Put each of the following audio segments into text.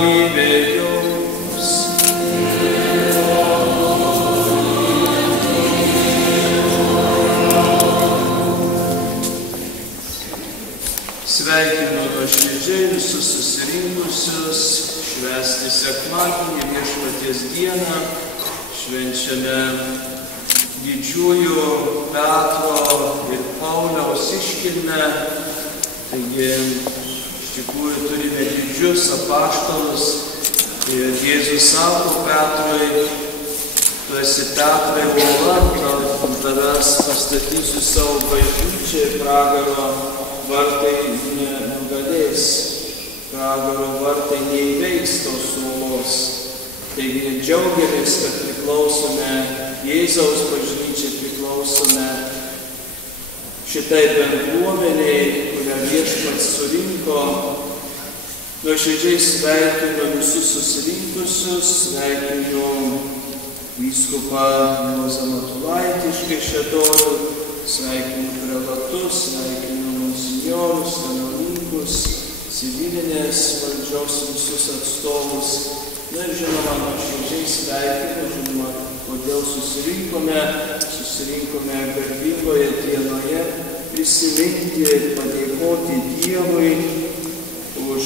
ramybė jums. Sveikinu nuoširdžiai visus susirinkusius švęsti sekmadienį, Viešpaties dieną. Švenčiame didžiųjų Petro ir Pauliaus iškilmę. Taigi, iš tikrųjų turime didžius apaštalus. Ir Jėzus sako Petrui: tu esi Petrai uola, ant tavęs pastatysiu savo bažnyčią ir pragaro vartai nenugalės. Pragaro vartai neįveiks tos uolos. Taigi džiaugiamės, kad priklausome Jėzaus bažnyčiai, priklausome šitai bendruomeniai, kurią Viešpats surinko. Nuoširdžiai sveikinu visus susirinkusius, sveikinu vyskupą Juozą Matulaitį iš Kaišiadorių, sveikinu prelatus, sveikinu monsinjorus, kanauninkus, civilinės valdžios visus atstovus. Na ir žinoma, nuoširdžiai sveikinu, kodėl susirinkome garbingoje dienoje prisiminti ir padėkoti Dievui už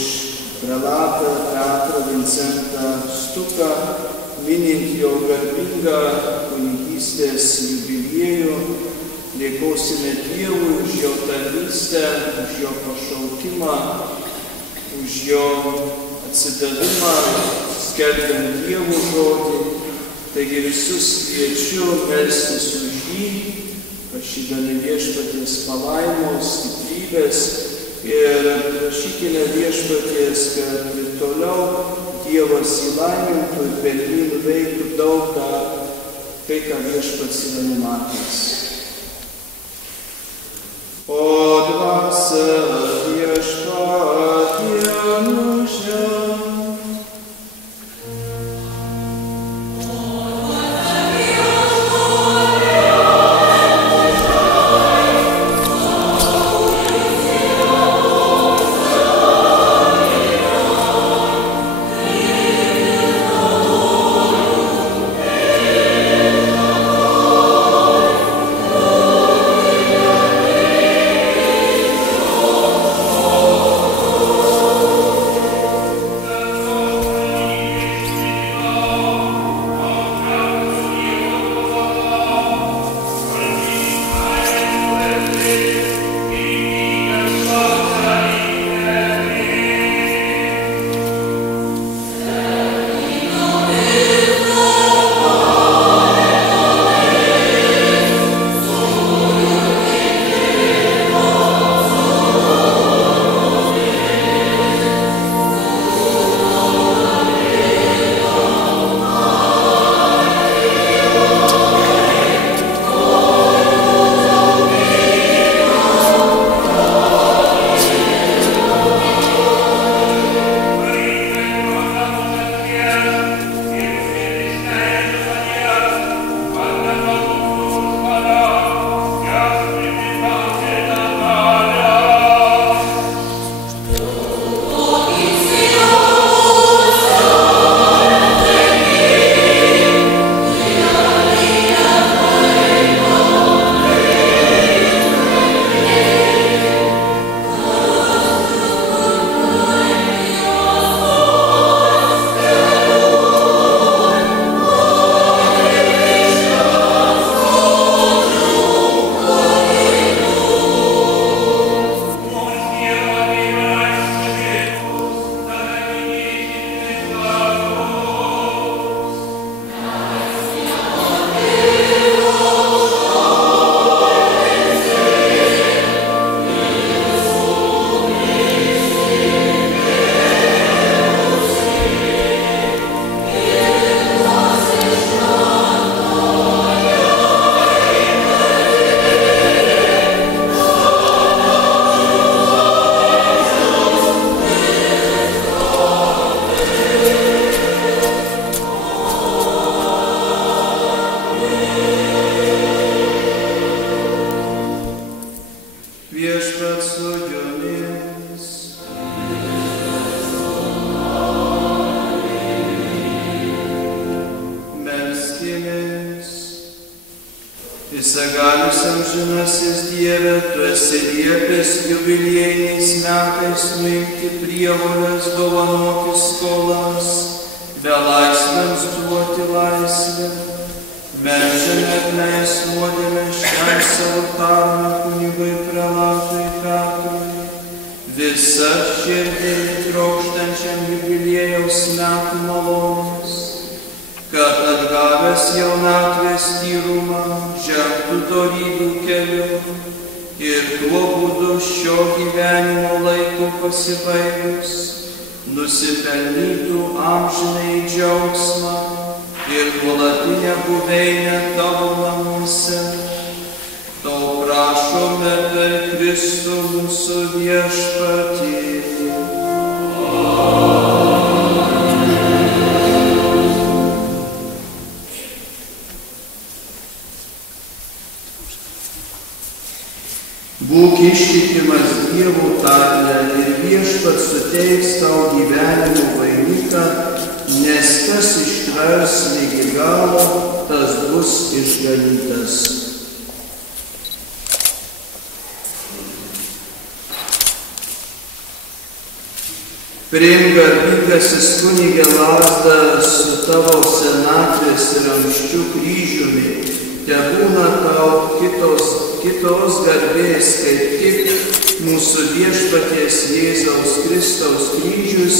prelatą Petrą Vincentą Stuką, minint jo garbingą kunigystės jubiliejų. Dėkosime Dievui už jo tarnystę, už jo pašaukimą, už jo atsidavimą, skelbiant Dievo žodį. Taigi visus kviečiu melstis už jį, prašydami Viešpaties palaimos, stiprybės ir prašykime Viešpaties, kad ir toliau Dievas įlaimintų ir per jį nuveiktų daug dar tai, ką Viešpats yra numatęs. O dvasia Viešpatie nužemė. Oh Visagalis amžinasis Dieve, tu esi liepęs jubiliejiniais metais nuimti prievolės, dovanoti skolas, belaisviams duoti laisvę. Meldžiame atleisk nuodėmes šiam savo tarnui kunigui prelatui Petrui, visa širdimi trokštančiam jubiliejaus metų malonės, kad atgavęs jaunatvės tyrumą žengtų dorybių keliu ir tuo būdu šio gyvenimo laiku pasibaigus nusipelnytų amžinai džiaugsmą ir nuolatinę buveinę tavo namuose. To prašome per Kristų mūsų viešpatį. Būk ištikimas Dievo tarne ir Viešpats suteiks tau gyvenimo vainiką, nes kas ištvers ligi galo, tas bus išganytas. Priimk garbingasis kunige lazdą su tavo senatvės ramsčiu kryžiumi, tebūna tau kitos garbės, kaip tik mūsų viešpaties Jėzaus Kristaus kryžius,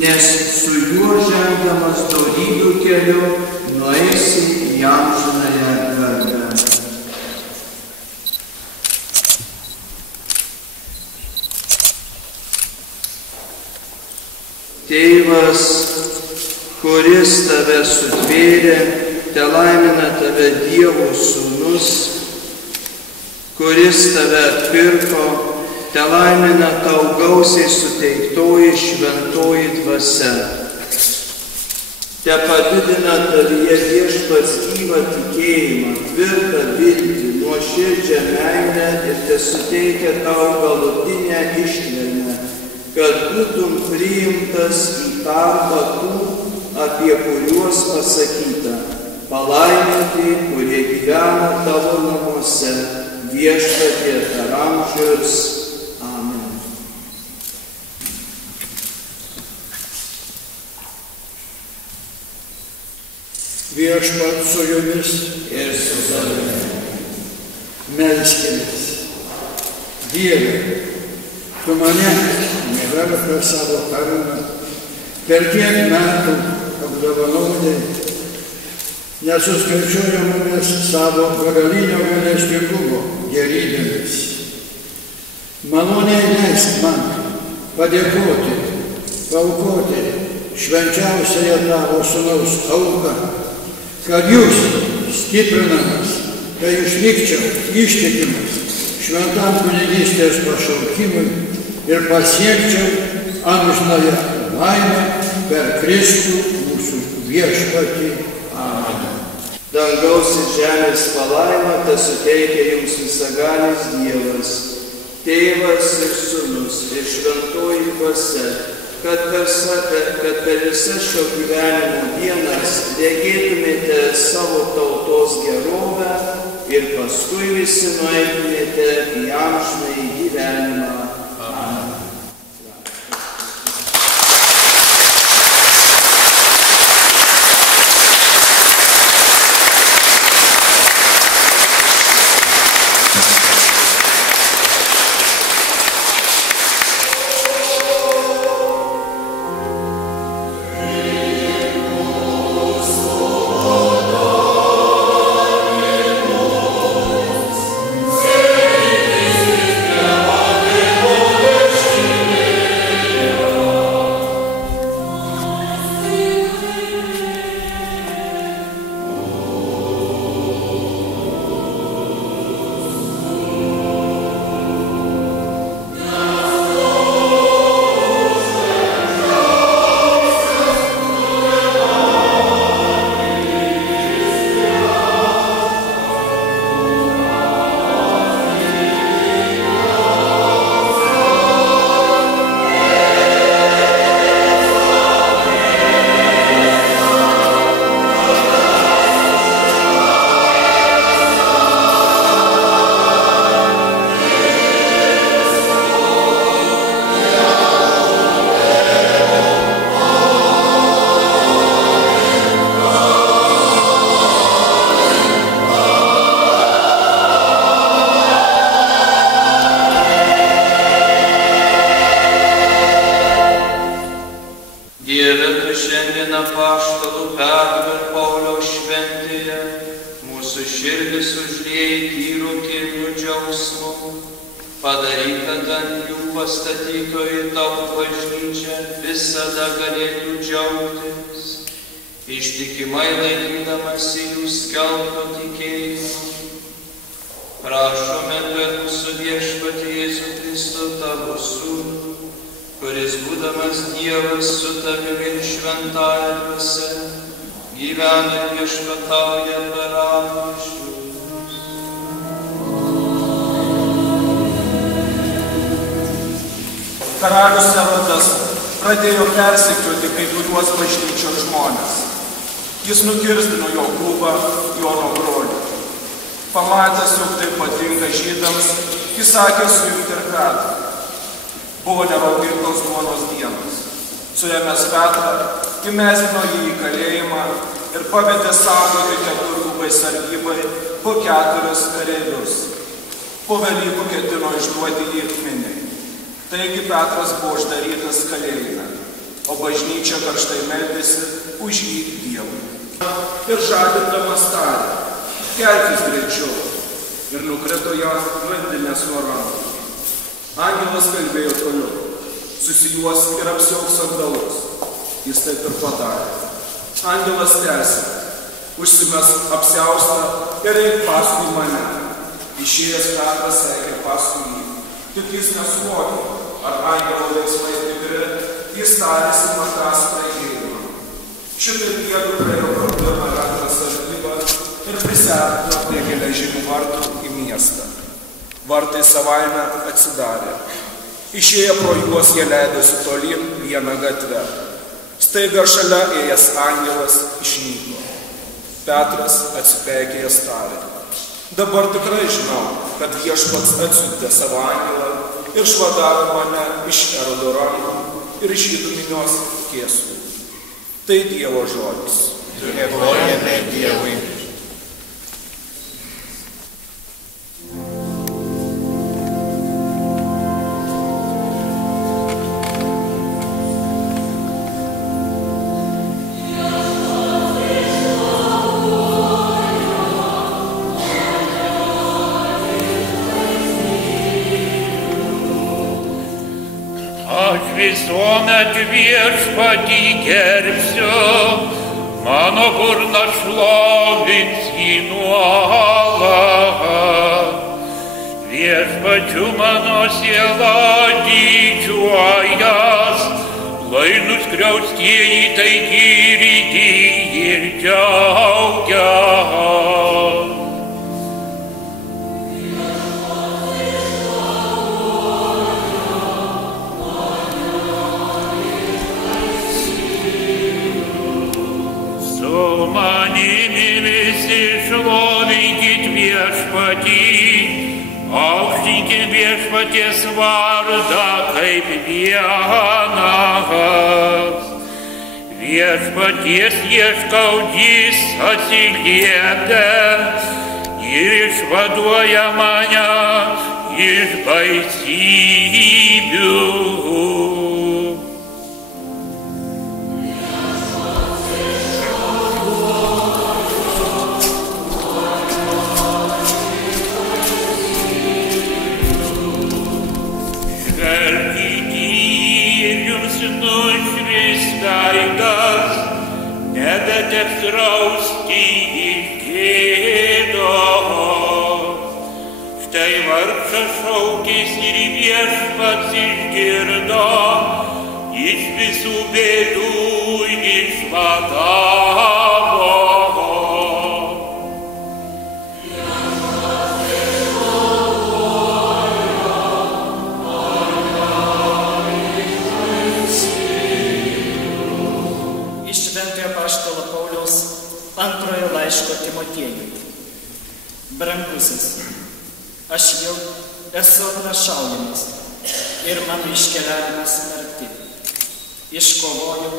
nes su juo žengdamas dorybių keliu nueisi į amžinąją garbę. Tėvas, kuris tave sutvėrė, telaimina tave Dievo Sūnus, kuris tave atpirko, telaimina tau gausiai suteiktoji šventoji dvasia. Te padidina tavyje Viešpats gyvą tikėjimą, tvirtą viltį, nuoširdžią meilę ir te suteikia tau galutinę ištvermę, kad būtum priimtas į tarpą tų, apie kuriuos pasakyta: palaiminti, kurie gyvena tavo namuose, viešpatie per amžius. Amen. Viešpat su jumis Ir su savimi. melskimės. Dieve, tu mane nevertą savo tarną per tiek metų apdovanojai, nesuskaičiuojamomis savo begalinio gailestingumo gėrybėmis. Maloniai leisk man padėkoti, paaukoti švenčiausiąją tavo sūnaus auką, kad jūs stiprinamas, kai išlikčiau ištikimas šventam kunigystės pašaukimui ir pasiekčiau amžinąją laimę per Kristų mūsų viešpatį. Amen. Dangaus ir žemės palaimą te suteikia jums visagalis Dievas, Tėvas ir Sūnus ir šventoji dvasia, kad per visas šio gyvenimo dienas regėtumėte savo tautos gerovę ir paskui visi nueitumėte į amžinąjį gyvenimą. Amen. Oh apaštalų Petro ir Pauliaus šventėje mūsų širdis užliejai tyrų kilnių džiaugsmų. Padaryk, kad ant jų pastatytoji tavo bažnyčia visada galėtų džiaugtis, ištikimai laikydamasi jų skelbto tikėjimo. Prašome per mūsų Viešpatį Jėzų Kristų tavo Sūnų, kuris būdamas Dievas su tavimi ir šventąja dvasia, gyvena ir viešpatauja per amžius. Karalius Erodas pradėjo persekioti kai kuriuos bažnyčios žmones. Jis nukirstino jo klubą, Jono brolį. Pamatęs, jog tai patinka žydams, jis sakė suimti ir Petrą. Buvo nevalgyklos duonos dienos. Suėmęs Petrą, įmesdino jį į kalėjimą ir pavedė saugoti keturgubai sargybai po 4 kareivius. Po Velykų ketino išduoti jį miniai. Taigi Petras buvo uždarytas kalėjime, o bažnyčia karštai meldėsi už jį Dievui. Ir žadindamas tarė: kelkis greičiau, ir nukrito jos grandinės nuo rankų. Angelas kalbėjo toliau: susijuos ir apsiauk sandalus. Jis taip ir padarė. Angelas tęsė: užsimesk apsiaustą ir eik paskui mane. Išėjęs Petras sekė paskui jį. Tik jis nesuvokė, ar angelo veiksmai tikri, jis tarėsi matąs praeidimą. Šitaip jiedu praėjo pro pirmą raktą sargybą ir prisiartino prie geležinių vartų į miestą. Vartai savaime atsidarė. Išėję pro juos jie leidosi tolyn vieną gatvę. Staiga šalia ėjęs angelas išnyko. Petras atsipeikėjęs tarė: dabar tikrai žinau, kad Viešpats atsiuntė savo angelą ir išvadavo mane iš Erodo rankų ir žydų minios kėslų. Tai Dievo žodis. Dėkojame Dievui. Visuomet Viešpatį gerbsiu, mano burna šlovins jį nuolat. Viešpačiu mano siela didžiuojas, lai nuskriaustieji tai girdi ir džiaugias. Manimi visi šlovinkit Viešpatį, aukštinkit Viešpaties vardą kaip vienas. Viešpaties ieškau, jis atsiliepia ir išvaduoja mane iš baisybių. Nebeteks rausti iš gėdos. Štai vargšas šaukės ir Viešpats išgirdo, iš visų bėdų išvadavo. Apaštalo Pauliaus antrojo laiško Timotiejui. Brangusis, aš jau esu apnašaujamas ir mano iškeliavimas arti. Iškovojau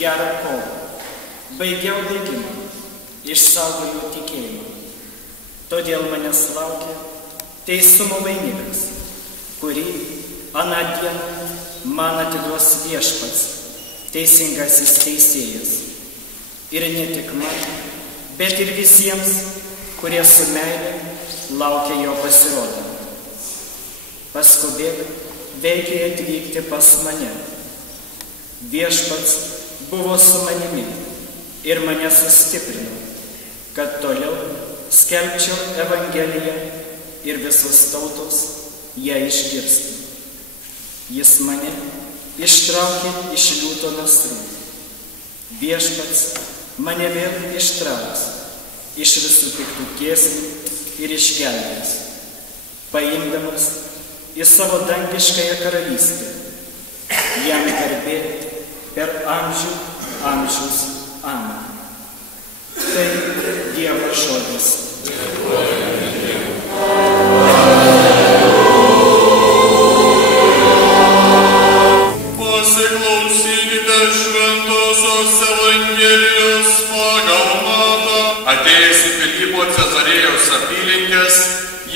gerą kovą, baigiau bėgimą, išsaugojau tikėjimą. Todėl manęs laukia teisumo vainikas, kurį aną dieną man atiduos Viešpats, teisingasis teisėjas. Ir ne tik man, bet ir visiems, kurie su meile laukia jo pasirodymą. Paskubėk veikiai atvykti pas mane. Viešpats buvo su manimi ir mane sustiprino, kad toliau skelbčiau Evangeliją ir visos tautos ją išgirstų. Jis mane ištraukė iš liūto nasrų. Viešpats mane vėl ištrauks iš visų piktų kėslų ir išgelbės, paimdamas į savo dangiškąją karalystę. Jam garbė per amžių amžius. Amen. Tai Dievo žodis. Pasiklausykite šventosios Evangelijos pagal Matą. Atėjęs į Filipo Cezarėjos apylinkes,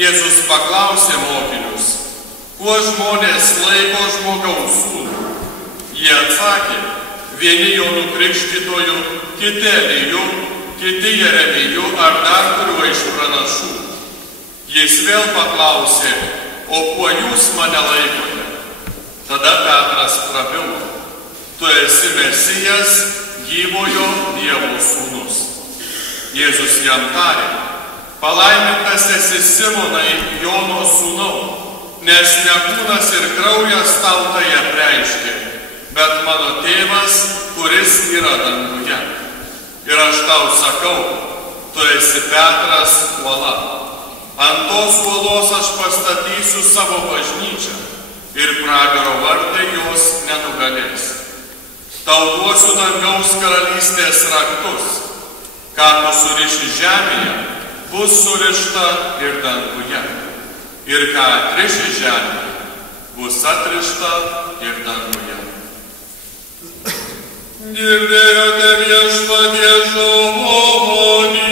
Jėzus paklausė mokinius, kuo žmonės laiko Žmogaus sūnų. Jie atsakė, vieni Jonu Krikštytoju, kiti Eliju, kiti Jeremiju ar dar kuriuo iš pranašų. Jis vėl paklausė, o kuo jūs mane laikote? Tada Petras prabilo, tu esi Mesijas, gyvojo Dievo sūnus. Jėzus jam tarė, palaimintas esi Simonai, Jono sūnau, nes ne kūnas ir kraujas tau tai apreiškė, bet mano tėvas, kuris yra danguje. Ir aš tau sakau, tu esi Petras uola. Ant tos uolos aš pastatysiu savo bažnyčią ir pragaro vartai jos nenugalės. Tau duosiu dangaus karalystės raktus. Ką tu suriši žemėje, bus surišta ir danguje. Ir ką atriši žemėje, bus atrišta ir danguje. Girdėjote Viešpaties žodį.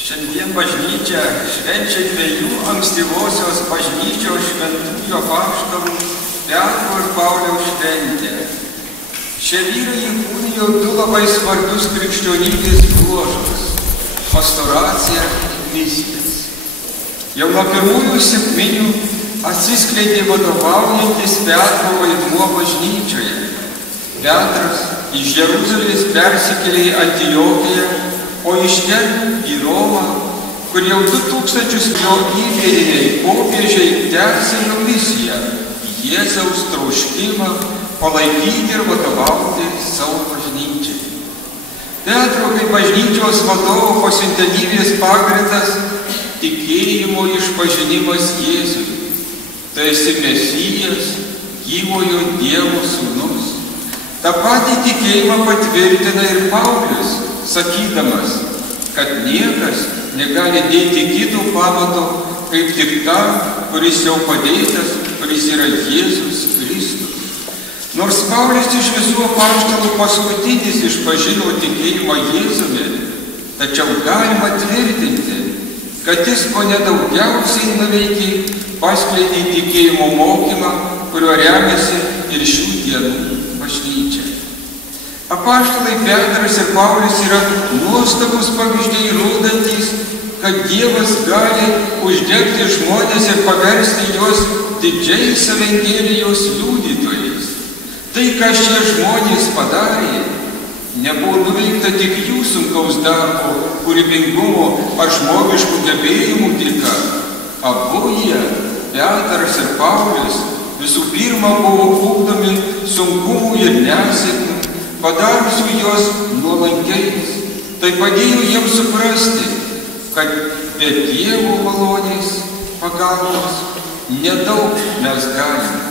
Šiandien bažnyčia švenčia dviejų ankstyvosios bažnyčios šventųjų apaštalų Petro ir Pauliaus šventę. Šie vyrai įkūnijo du labai svarbius krikščionybės bruožus – pastoraciją ir misijas. Jau nuo pirmųjų sekminių atsiskleidė vadovaujantis Petro vaidmuo bažnyčioje. Petras iš Jeruzalės persikėlė į Antiochiją, o iš ten į Romą, kur jau 2000 jo įpėdiniai popiežiai tęsė misiją – Jėzaus troškimą palaikyti ir vadovauti savo bažnyčiai. Petro kaip bažnyčios vadovo pasiuntinybės pagrindas – tikėjimo išpažinimas Jėzui. Tai esi Mesijas, gyvojo Dievo sūnus. Ta patį tikėjimą patvirtina ir Paulius, sakydamas, kad niekas negali dėti kito pamato, kaip tik tam, kuris jau padėtas, kuris yra Jėzus Kristus. Nors Paulius iš visų apaštalų paskutinis išpažino tikėjimą Jėzumi, tačiau galima tvirtinti, kad jis ko nedaugiausiai nuveikė, paskleidė tikėjimo mokymą, kuriuo remiasi ir šių dienų bažnyčia. Apaštalai Petras ir Paulius yra nuostabus pavyzdžiai rodantis, kad Dievas gali uždegti žmonės ir paversti juos didžiais Evangelijos liudytojais. Tai, ką šie žmonės padarė, nebuvo nuveikta tik jų sunkaus darbo, kūrybingumo ar žmogiškų gebėjimų dėka. Abu jie, Petras ir Paulius, visų pirma buvo ugdomi sunkumų ir nesėkmių, padarusių juos nuolankiais. Tai padėjo jiems suprasti, kad be Dievo malonės pagalbos nedaug mes galime.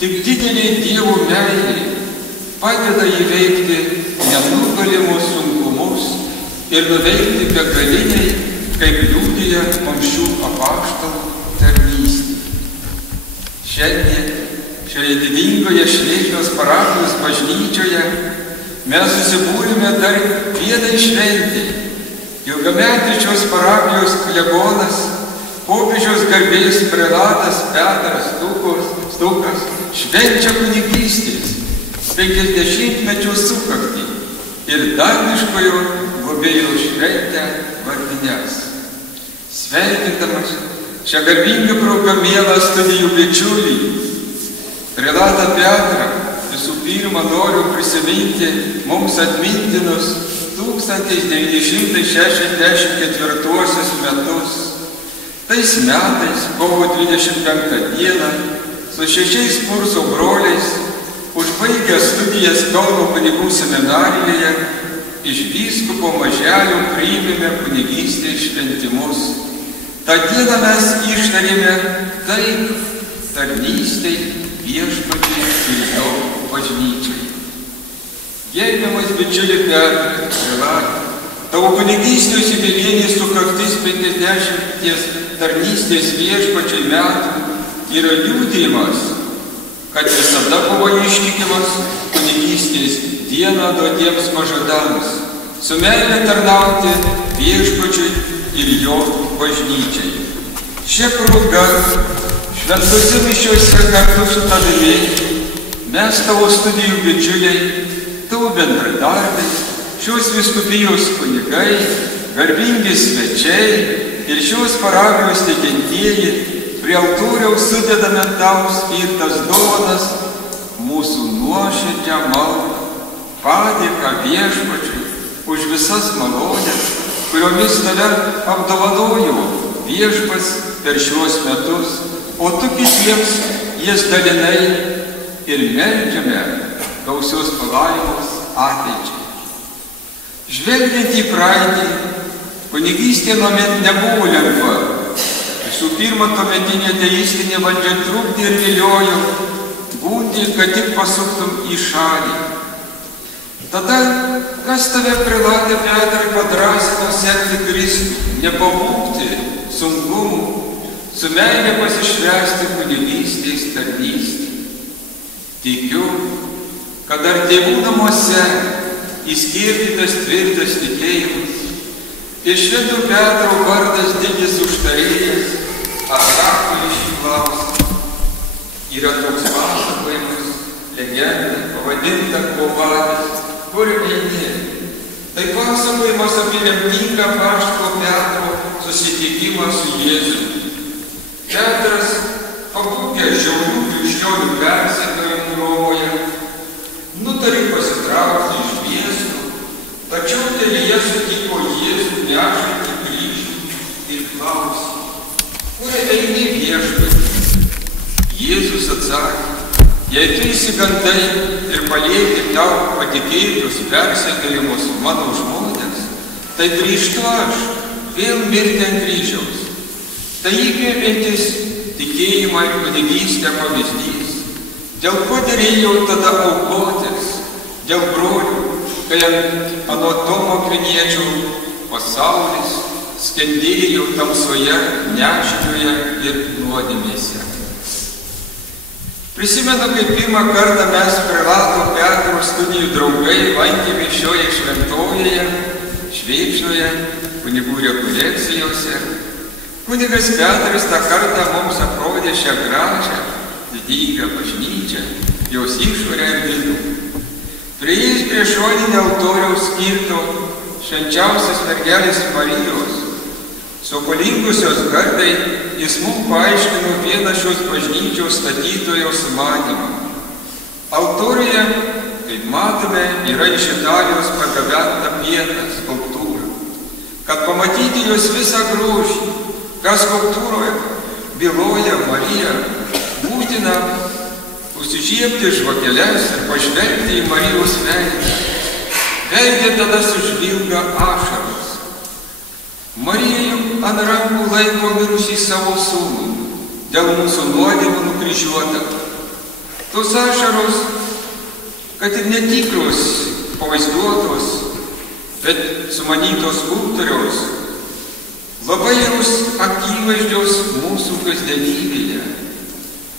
Tik didelė Dievo meilė padeda įveikti nenugalimus sunkumus ir nuveikti begaliniai, kaip liudija mums šių apaštalų tarnystė. Šiandien šioje didingoje Švėkšnos parapijos bažnyčioje mes susibūrėme dar vienai šventei. Ilgametis šios parapijos klebonas, popiežiaus garbės prelatas Petras Stukas švenčia kunigystės 50-mečio sukaktį ir dangiškojo globėjo šventę vardines. Sveikindamas šią garbingą progą mielą studijų bičiulį, prelatą Petrą, visų pirma noriu prisiminti mums atmintinus 1964 metus. Tais metais, kovo 25 dieną, su 6 kurso broliais, užbaigę studijas Kauno kunigų seminarijoje, iš vyskupo Maželio priėmėme kunigystės šventimus. Ta dieną mes ištarėme taip tarnystei Viešpačiui ir jo bažnyčiai. Gerbiamas bičiuli Petrai, prelate, tavo kunigystės jubiliejinės sukaktis 50 tarnystės Viešpačiui metų yra liudijimas, kad visada buvo ištikimas kunigystės dieną duotiems pažadams, su meile tarnauti Viešpačiui ir jo bažnyčiai. Šia proga šventose mišiose kartu su tavimi mes tavo studijų bičiuliai, tavo bendradarbiai, šios vyskupijos kunigai, garbingi svečiai ir šios parapijos tikintieji prie altoriaus sudedame tau skirtas dovanas, mūsų nuoširdžią maldą, padėką Viešpačiui už visas malonės, kuriomis tave apdovanojo Viešpats per šiuos metus, o tu kitiems jas dalinai ir meldžiame gausios palaimos ateičiai. Žvelgiant į praeitį, kunigystė nuomet nebuvo lengva. Visų pirma, tuometinė teistinė valdžia trukdė ir viliojo, gundė, kad tik pasuktum į šalį. Tada, kas tave prelate Petrai padrąsino sekti Kristų, nepabūgti sunkumų, su meile pasišvęsti kunigystės tarnystę. Tikiu, kad dar tėvų namuose įskiepytas tvirtas tikėjimas ir Švento Petro vardas didis užtarėjas atsako į šį klausimą. Yra toks pasakojimas, legenda, pavadinta Kovadis, kur eini. Tai pasakojimas apie lemtingą apaštalo Petro susitikimą su Jėzumi. Petras, pabūgęs žiaurių krikščionių persekiojimų Romoje, nutarė pasitraukti iš miesto, tačiau kelyje sutiko Jėzų nešantį kryžių ir klausė: kur eini, Viešpatie? Jėzus atsakė: jei tu išsigandai ir palieki tau patikėtus persekiojimus mano žmonės, tai grįžtu aš vėl mirti ant kryžiaus. Tai įkvepiantis tikėjimą ir kunigystę pavyzdys, dėl ko derėjau tada aukotis, dėl brolių, kai anot Tomo Akviniečio pasaulis skendėjo tamsoje, nežinioje ir nuodėmėse. Prisimenu, kaip pirmą kartą mes prelato Petro studijų draugai lankėme šioje šventovėje, Švėkšnoje, kunigų rekolekcijose. Kunigas Petras tą kartą mums aprodė šią gražią, didingą bažnyčią, jos išorę ir vidų. Prieėjus prie šoninio altoriaus skirto švenčiausios mergelės Marijos, sokolingusios garbei, jis mums paaiškino vieną šios bažnyčios statytojo sumanymą. Altoriuje, kaip matome, yra iš Italijos pagabenta pieta skulptūra. Kad pamatyti jos visą grožį, kas skulptūroje byloja Mariją, būtina užsižiebti žvakeles ir pažvelgti į Marijos veidą. Veidė tada sužvilga ašaros. Marija juk ant rankų laiko mirusį savo sūnų, dėl mūsų nuodėmių nukryžiuotą. Tos ašaros, kad ir netikros, pavaizduotos, bet sumanytos skulptoriaus labai jaus akivaizdžios mūsų kasdienybėje.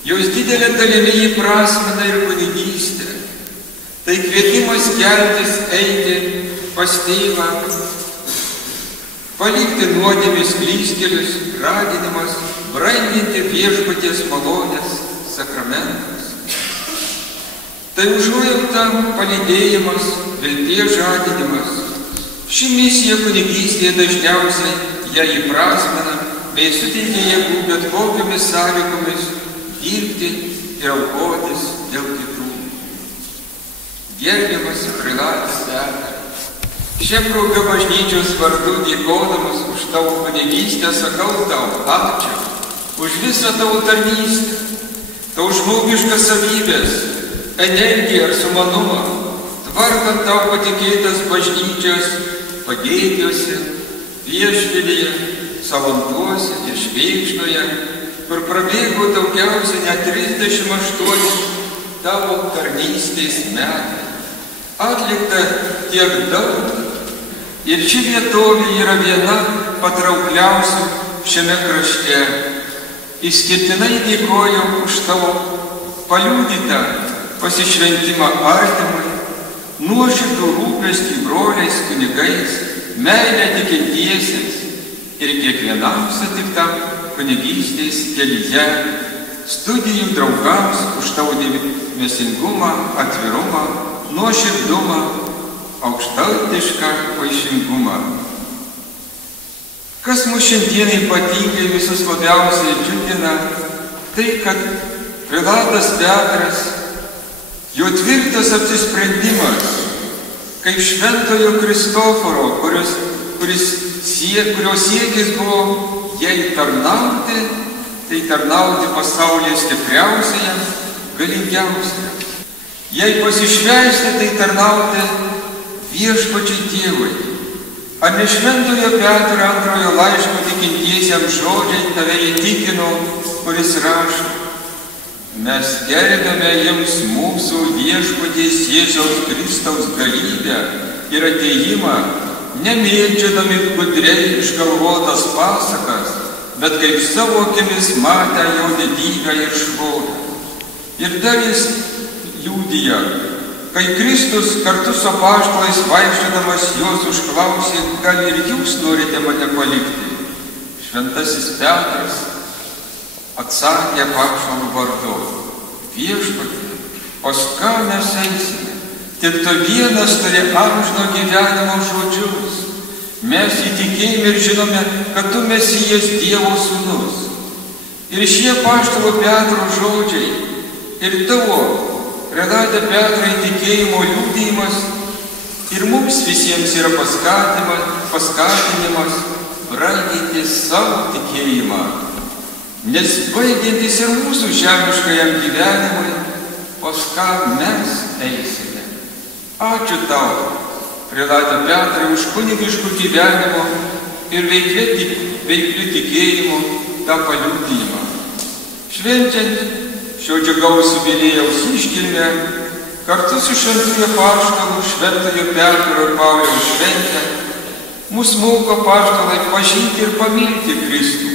Jos didelė dalimi įprasmina ir kunigystę. Tai kvietimas keltis, eiti pas tėvą, palikti nuodėmės klystkelius, raginimas branginti viešpaties malonės sakramentus. Tai užuojauta, palydėjimas, vilties žadinimas. Ši misija kunigystėje dažniausiai ją įprasmina bei suteikia jėgų bet kokiomis sąlygomis dirbti ir aukotis dėl kitų. Gerbiamas prelatas Petrai, šia proga bažnyčios vardu dėkodamas už tavo kunigystę sakau tau ačiū už visą tavo tarnystę, tau žmogiškas savybės, energiją ir sumanumą, tvarkant tau patikėtas bažnyčios pagėgiuose, Vieškelyje, Salantuose ir Švėkšnoje, kur prabėgo daugiausiai net 38 tavo tarnystės metai. Atlikta tiek daug ir ši vietovė yra viena patraukliausių šiame krašte. Išskirtinai dėkoju už tavo paliudytą pasišventimą artimui, nuoširdų rūpestį broliais kunigais, meilę tikintiesiems ir kiekvienam sutiktam kunigystės kelyje, studijų draugams už tavo dėmesingumą, atvirumą, nuoširdumą, aukštautišką vaišingumą. Kas mus šiandien ypatingai visus labiausiai džiugina, tai kad prelatas Petras, jo tvirtas apsisprendimas, kaip šventojo Kristoforo, kurio siekis buvo jai tarnauti, tai tarnauti pasaulyje stipriausiam, galingiausiam. Jei pasišvęsti, tai tarnauti viešpačiai Tėvui. Ar ne šventojo Petro antrojo laiško tikintiesiems žodžiai tave įtikino, kuris rašo: mes gerbiame jums mūsų viešpaties Jėzaus Kristaus galybę ir atėjimą, nemėgdžiodami gudriai išgalvotas pasakas, bet kaip savo akimis matę jo didybę ir šlovę. Ir dar jis liudija, kai Kristus kartu su apaštalais vaikščiodamas juos užklausė: gal ir jūs norite mane palikti? Šventasis Petras atsakė apaštalų vardu: viešpatie, pas ką mes eisime? Tik tu vienas turi amžino gyvenimo žodžius. Mes įtikėjome ir žinome, kad tu Mesijas Dievo sūnus. Ir šie apaštalo Petro žodžiai ir tavo, prelate Petrai, tikėjimo liudijimas ir mums visiems yra paskatinimas branginti savo tikėjimą. Nes baigiantis ir mūsų žemiškajam gyvenimui, pas ką mes eisime. Ačiū tau, prelate Petrai, už kunigiškų gyvenimo ir veiklių tikėjimo tą paliudijimą. Švenčiant šio džiugaus jubiliejaus iškilmę, kartu su šventųjų apaštalų šventojo Petro ir Pauliaus šventę, mus moko apaštalai pažinti ir pamilti Kristų.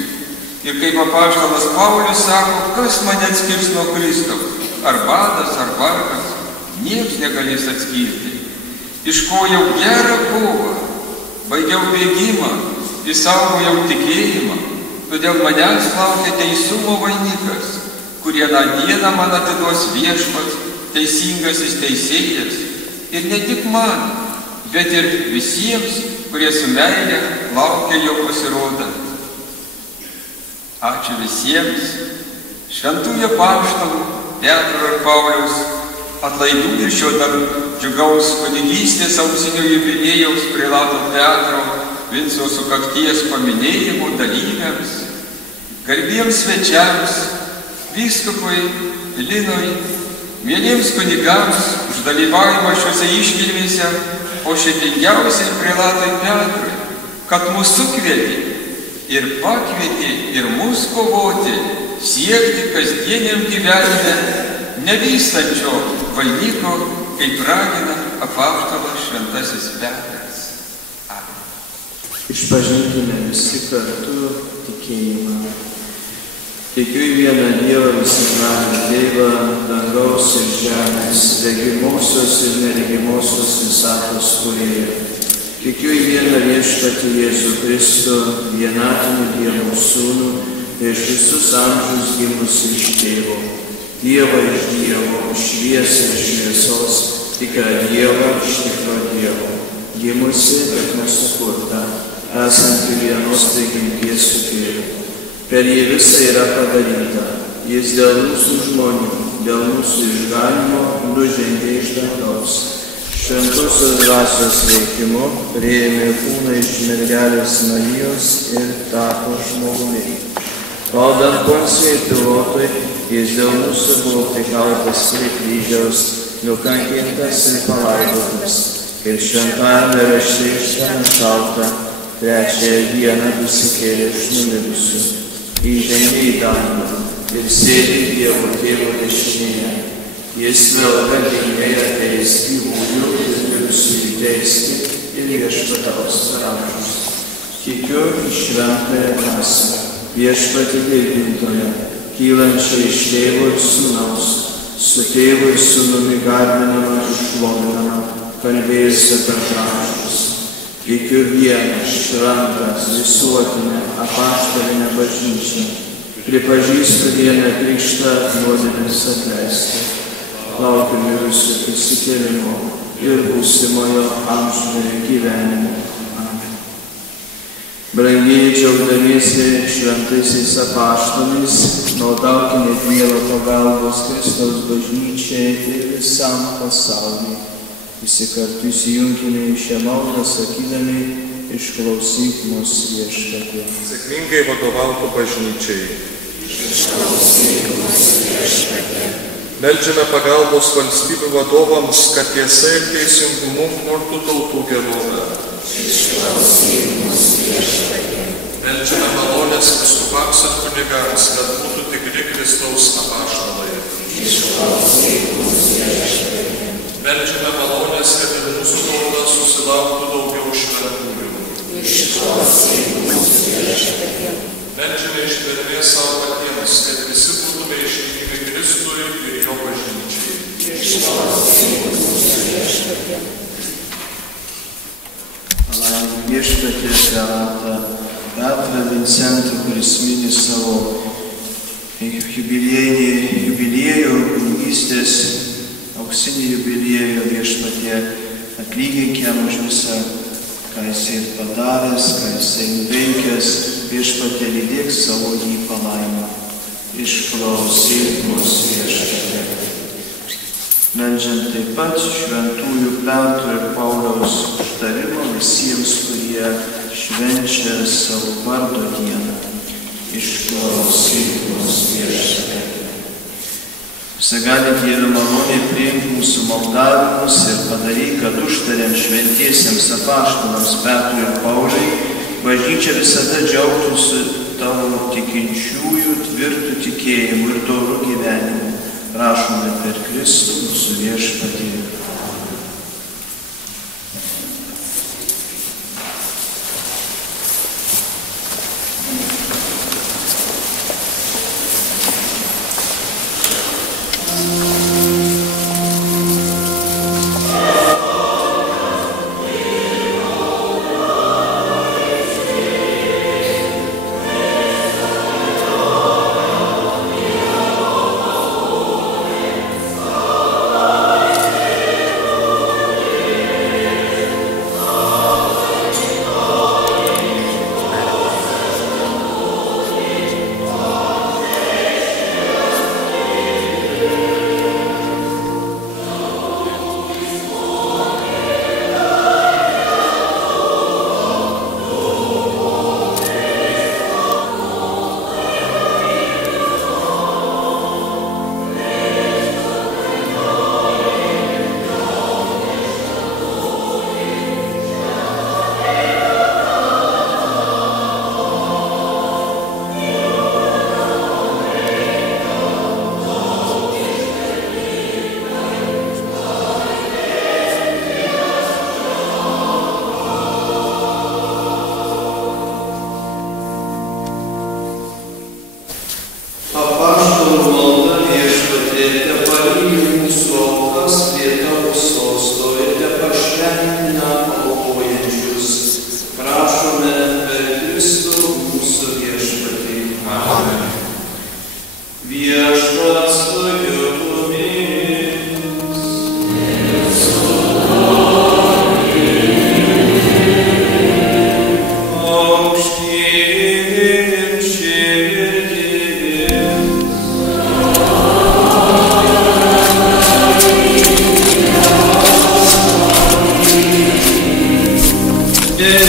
Ir kaip apaštalas Paulius sako, kas mane atskirs nuo Kristaus, ar badas, ar vargas, nieks negalės atskirti. Iškojau gerą kovą, baigiau bėgimą, išsaugojau tikėjimą, todėl manęs laukia teisumo vainikas, kurį aną dieną man atiduos viešpats, teisingasis teisėjas, ir ne tik man, bet ir visiems, kurie su meile laukia jo pasirodant. Ačiū visiems šventųjų apaštalų Petro ir Pauliaus atlaidų ir šio dar džiugaus kunigystės auksinio jubiliejaus prelato Petro Vinco sukakties paminėjimo dalyviams, garbiems svečiams, vyskupui Linui, mieliems kunigams už dalyvavimą šiuose iškilmėse, o šiandieningiausiai prelatui Petrui, kad mus sukvietė ir pakvietė ir mus kovoti, siekti kasdieniam gyvenime nevystančio vainiko, kaip ragina apaštalas šventasis Petras. Išpažinkime visi kartu tikėjimą. Tikiu į vieną Dievą, visagalį Tėvą, dangaus ir žemės, regimosios ir neregimosios visatos kūrėją. Tikiu į vieną viešpatį Jėzų Kristų, vienatinį Dievo Sūnų, prieš visus amžius gimusį iš Tėvo. Dievą iš Dievo, šviesą iš šviesos, tikrą Dievą iš tikro Dievo. Gimusi, bet nesukurta, esanti vienos prigimties su Tėvu. Per jį visa yra padaryta. Jis dėl mūsų žmonių, dėl mūsų išganymo nužengė iš dangaus. Šventosios dvasios veikimu priėmė kūną iš mergelės Marijos ir tapo žmogumi. Valdant Poncijui Pilotui, jis dėl mūsų buvo prikaltas prie kryžiaus, nukankintas ir palaidotas. Ir šventajame rašte išpranašauta, trečiąją dieną prisikėlė iš numirusių. Įžengė į dangų ir sėdi Dievo Tėvo dešinėje. Jis vėl galingai ateis gyvųjų ir mirusiųjų teisti ir viešpataus per amžius. Tikiu į šventąją dvasią, viešpatį gaivintoją, kylančią iš Tėvo ir Sūnaus, su Tėvu ir Sūnumi garbinamą ir šlovinamą, kalbėjusią per amžius. Tikiu vieną šventą visuotinę apaštalinę bažnyčią. Pripažįstu vieną krikštą nuodėmės atleisti. Laukiu mirusių prisikėlimo ir būsimojo amžinojo gyvenimo. Amen. Brangieji, džiaugdamiesi šventaisiais apaštalais, maldaukime Dievo pagalbos Kristaus bažnyčiai ir visam pasauliui. Visi kartu įsijunkime į šią maldą, sakydami, išklausyk mus viešpatie. Sėkmingai vadovautų bažnyčiai. Išklausyk mus viešpatie. Meldžiame pagalbos valstybių vadovams, kad tiesa ir teisingumu kurtų tautų gerovę. Išklausyk mus viešpatie. Meldžiame malonės vyskupams ir kunigams, kad būtų tikri Kristaus apaštalai. Išklausyk mus viešpatie. Meldžiame malonės, kad ir mūsų tauta susilauktų daugiau šventųjų. Išklausyk mus viešpatie. Meldžiame ištvermės savo patiems, kad visi būtume ištikimi Kristui ir jo bažnyčiai. Išklausyk mus viešpatie. Palaimink viešpatie Beatą, Petrą Vincentą, kuris mini savo jubiliejų kunigystės auksinį jubiliejų viešpatie, atlygink jam už visą, ką jisai padaręs, ką jisai nuveikęs, viešpatie lydėk savo jį palaimą. Išklausyk mus viešpatie. Meldžiant taip pat šventųjų Petro ir Pauliaus užtarimo visiems, kurie švenčia savo vardo dieną. Išklausyk mus viešpatie. Visagali Dieve malonė priimk mūsų maldavimus ir padaryk, kad užtariant šventiesiems apaštalams Petrui ir Pauliui, bažnyčia visada džiaugtųsi tavo tikinčiųjų tvirtų tikėjimų ir dorų gyvenimu. Prašome per Kristų mūsų viešpatį.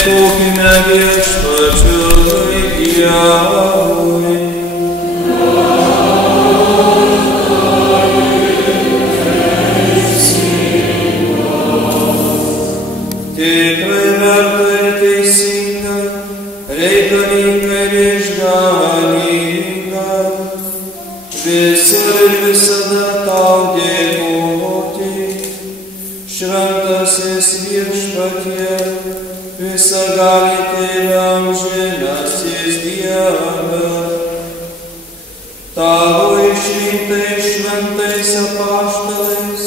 Dėkokime Viešpačiui Dievui. Tikrai verta ir teisinga, reikalinga ir išganinga, visur ir visada tau dėkoti, šventasis Viešpatie, visagali Tėve amžinasis Dieve. Tavo išrinktais šventais apaštalais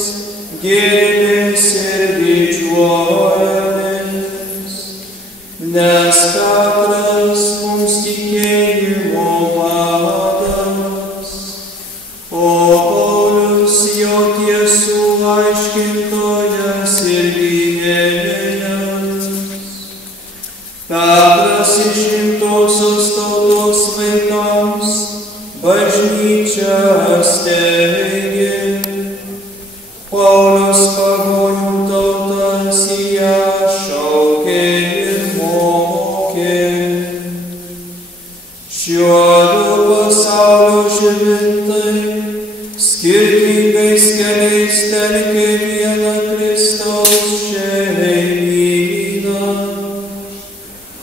gėrimės ir didžiuojamės, nes Petras mums tikėjimo vadas, o Paulius jo tiesų aiškintojas ir gynėjas. Petras išrinktosios tautos vaikams bažnyčią steigė, Paulius pagonių tautas į ją šaukė ir mokė. Šiuodu pasaulio žibintai skirtingais keliais telkė vieną Kristaus šeimyną,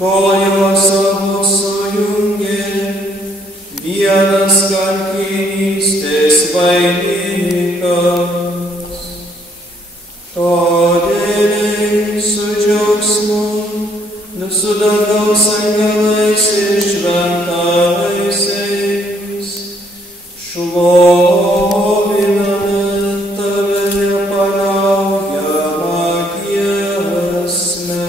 kol jos abu sujungė vienas kankinystės vainikas. Todėl su džiaugsmu, su dangaus angelais ir šventaisiais šloviname tave nepaliaujamą giesmę.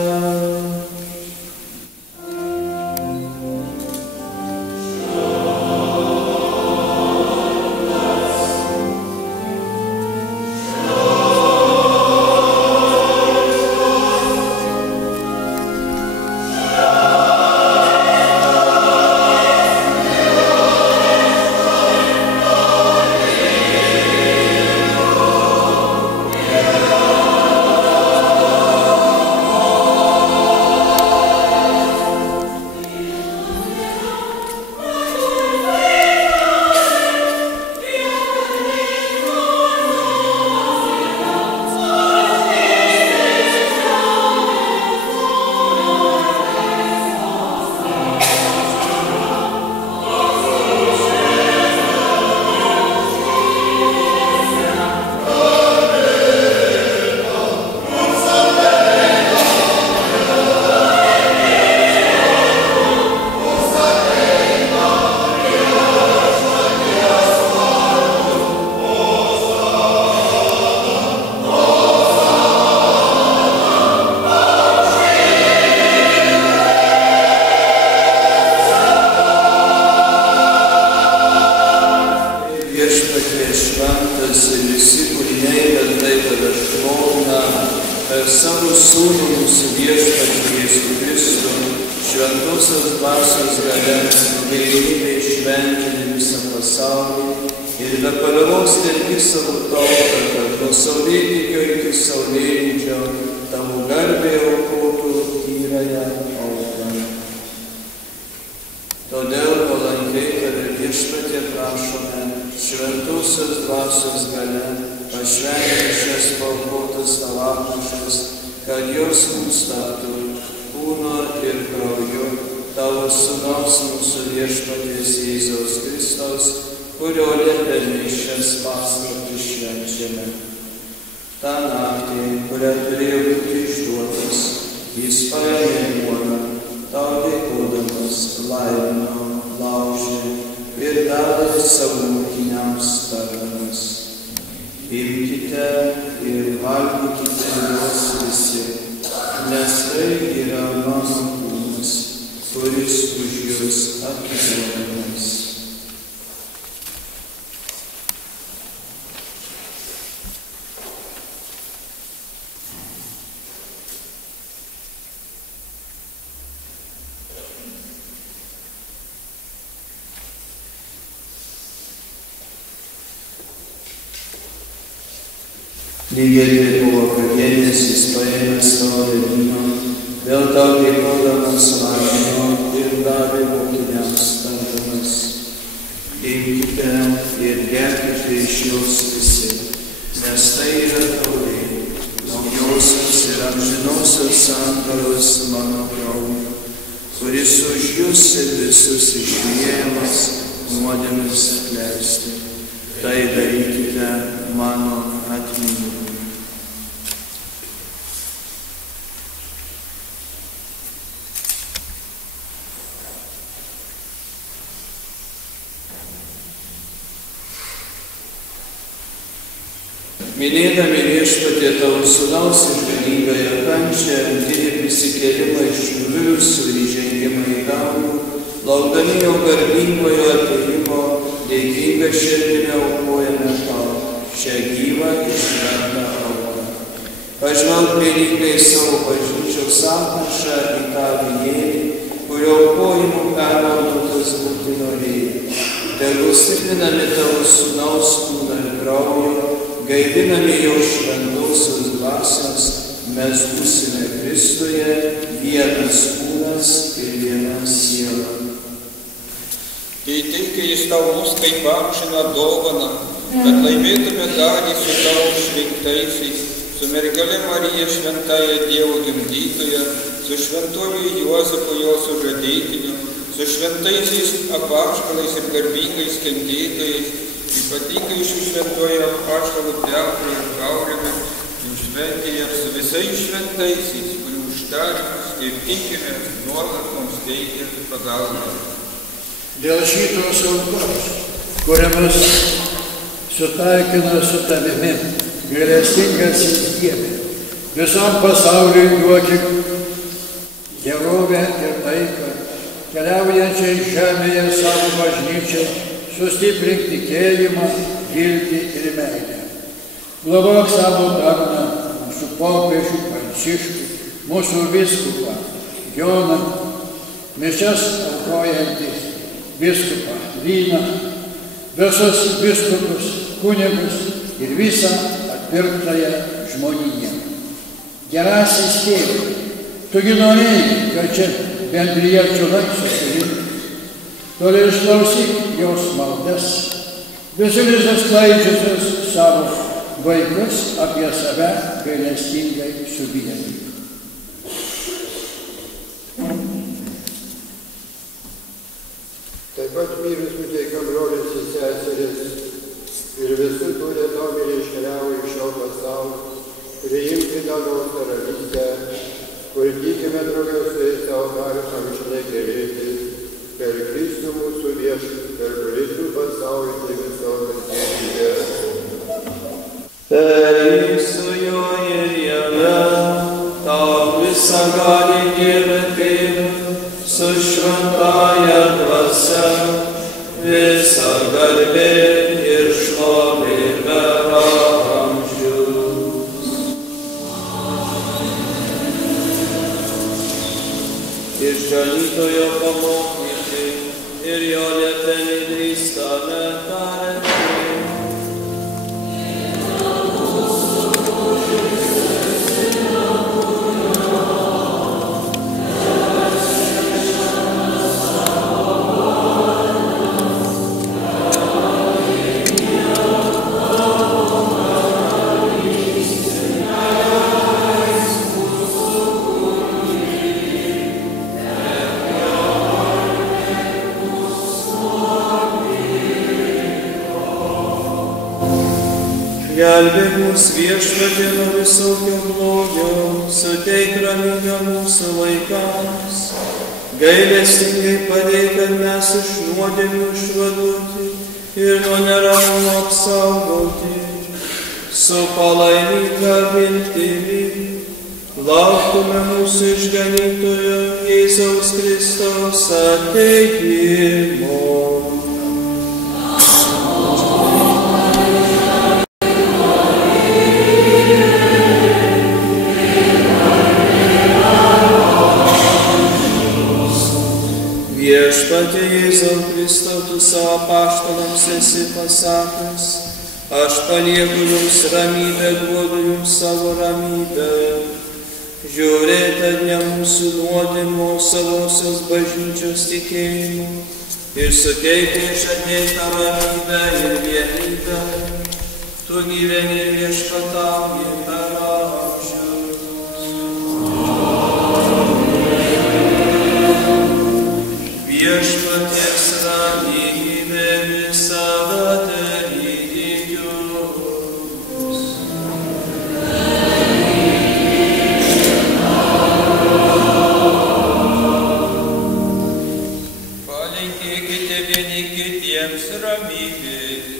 Lygiai po vakarienės jis paėmė taurę vyno, Dėl tau dėkodamas valgymo ir davė mokiniams tardamas. Imkite ir gerkite iš jos visi, nes tai yra taurė, naujosios ir amžinosios sandoros mano kraujo, kuris už jus ir visus išliejamas nuodėmes atleisti. Tai darykite mano atminimui. Minėdami Viešpatie tavo sūnaus išganingąją kančią, antinį prisikėlimą iš numirusių ir įžengimą į dangų, laukdami jo garbingojo atėjimo, dėkinga širdimi aukojame tau šią gyvą ir šventą auką. Pažvelk vieningai savo bažnyčios atnašą į tą vynėlį, kurio aukojimų permaldotas būti norėjai. Tegul stiprinami tavo sūnaus kūną ir kraujo, gaivinami jo šventosios dvasios, mes būsime Kristuje vienas kūnas ir viena siela. Įteikė jis tau mus kaip amžiną dovaną, kad laimėtume dalį su tavo šventaisiais, su mergele Marija šventąja Dievo gimdytoja, su šventuoju Juozapu jo sužadėtiniu, su šventaisiais apaštalais ir garbingais kentėtojais, ypatingai šių šventuoju apaštalų Petru ir Pauliumi, jų šventėje ir su visais šventaisiais, kurių užtarimus ir tikime nuolat mums teikia pagalbą. Dėl šitos aukos, kurią mus sutaikino su tavimi, gailestingasis Dieve, visam pasauliui duokit gerovę ir taiką, keliaujančiai žemėje savo bažnyčiai, sustiprink tikėjimą, viltį ir meilę. Globok savo tarną, mūsų popiežių Pranciškų, mūsų vyskupą Joną, mišias aukojantį vyskupą Lyną, visus vyskupus, kunigus ir visą atpirktąją žmoniją. Gerasis Tėve, tugi norėjai, kad čia bendrija čiulai susirinktų. Toliau išklausyk jos maldas, visus atskleidžiusius savo vaikus apie save gailestingai suvienyk. Taip pat vyrus nuteikiam brolius ir seseris ir visų, kurie dominiai iškeliauja iš šio pasaulio, priimti dangaus karalystę, kur tikime drauge su jais savo karą amžinai gėrėtis. Per Kristų mūsų viešpatį, per Kristų pasaulį visos gyvybės. Per Jėzų jo ir jame, tau visagalį Dieve Tėve, su šventąja dvasia, visa garbė ir šlovė per amžius. Išganytojo pamokymą ir jo liepteni drįstame tariant. Gelbėk mus Viešpatie nuo visokio blogio, suteik ramybę mūsų vaikams, gailestingai padėk, kad mes iš nuodėmių išvaduoti ir nuo neramumo apsaugoti, su palaiminga viltimi, lauktume mūsų išganytojo Jėzaus Kristaus atėjimo. Viešpatie Jėzau Kristau, tu savo apaštalams esi pasakęs, aš palieku jums ramybę, duodu jums savo ramybę. žiūrėta ne mūsų nuodėmio savosios bažnyčios tikėjimu ir suteikė žadėtą ramybę ir vienybę, tu gyveni ir viešpatauji per amžius. Viešpaties ramybė visada dalyki jums. Palinkėkite vieni kitiems ramybės.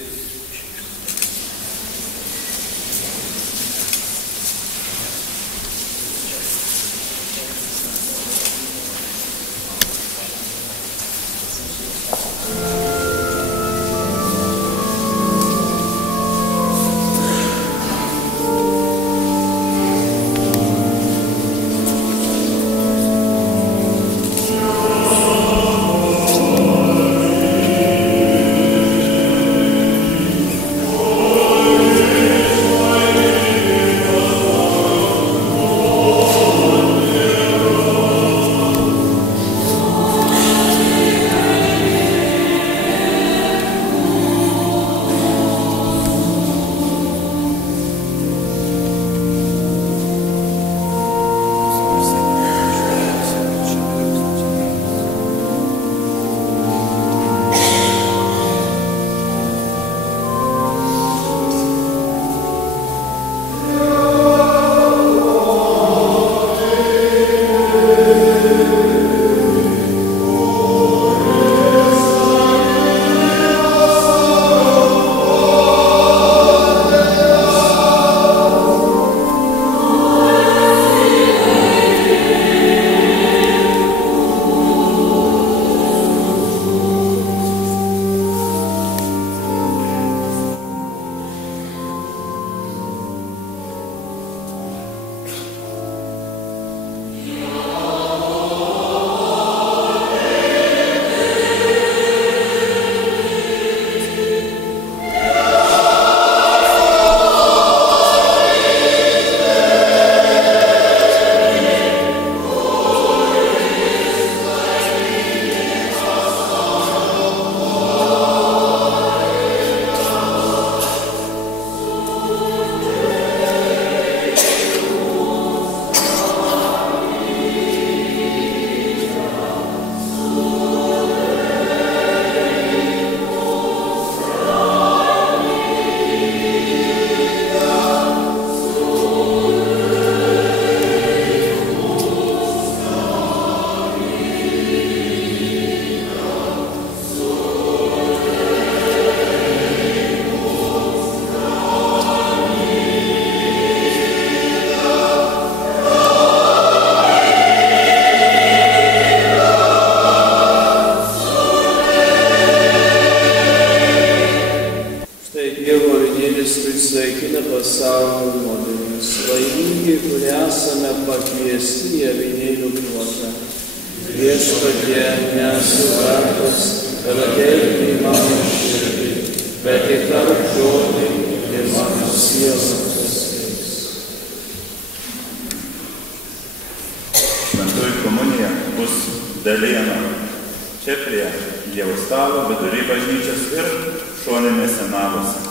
Sveikina pasaulio nuodėmes, laimingi, kurie esame pakviesti į avinėlių puotą. Viešpatie, nesu vertas, kad ateiti į mano širdį, bet tik tarp žodį ir mano siela pasveiks. Šventoji komunija bus dalijama čia prie Dievo stalo, vidury bažnyčios ir šoninėse navose.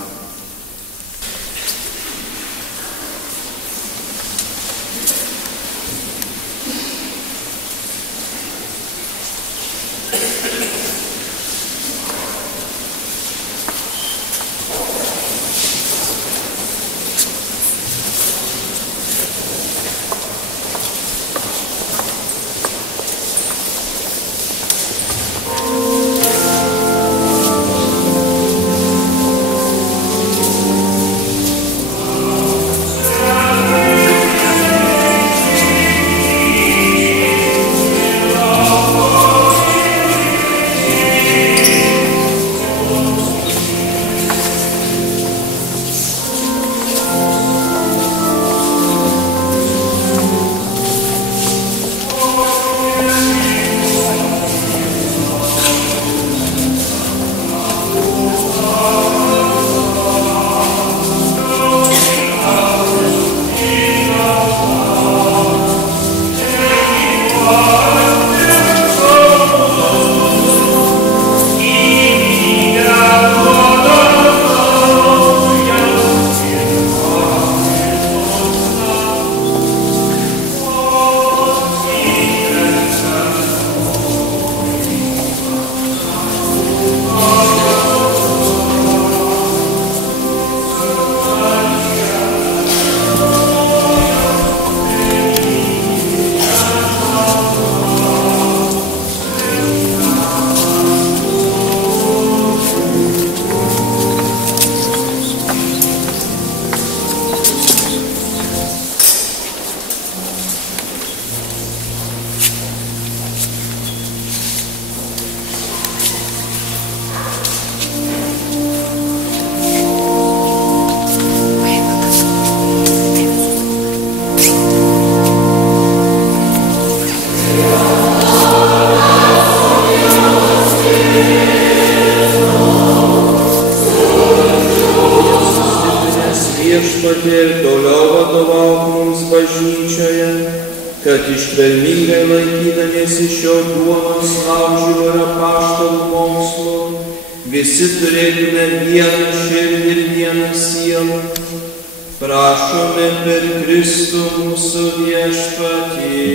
kad ištvermingai laikydamiesi šio duonos laužymo ir apaštalų mokslo, visi turėtume vieną širdį ir vieną sielą. Prašome per Kristų mūsų viešpatį.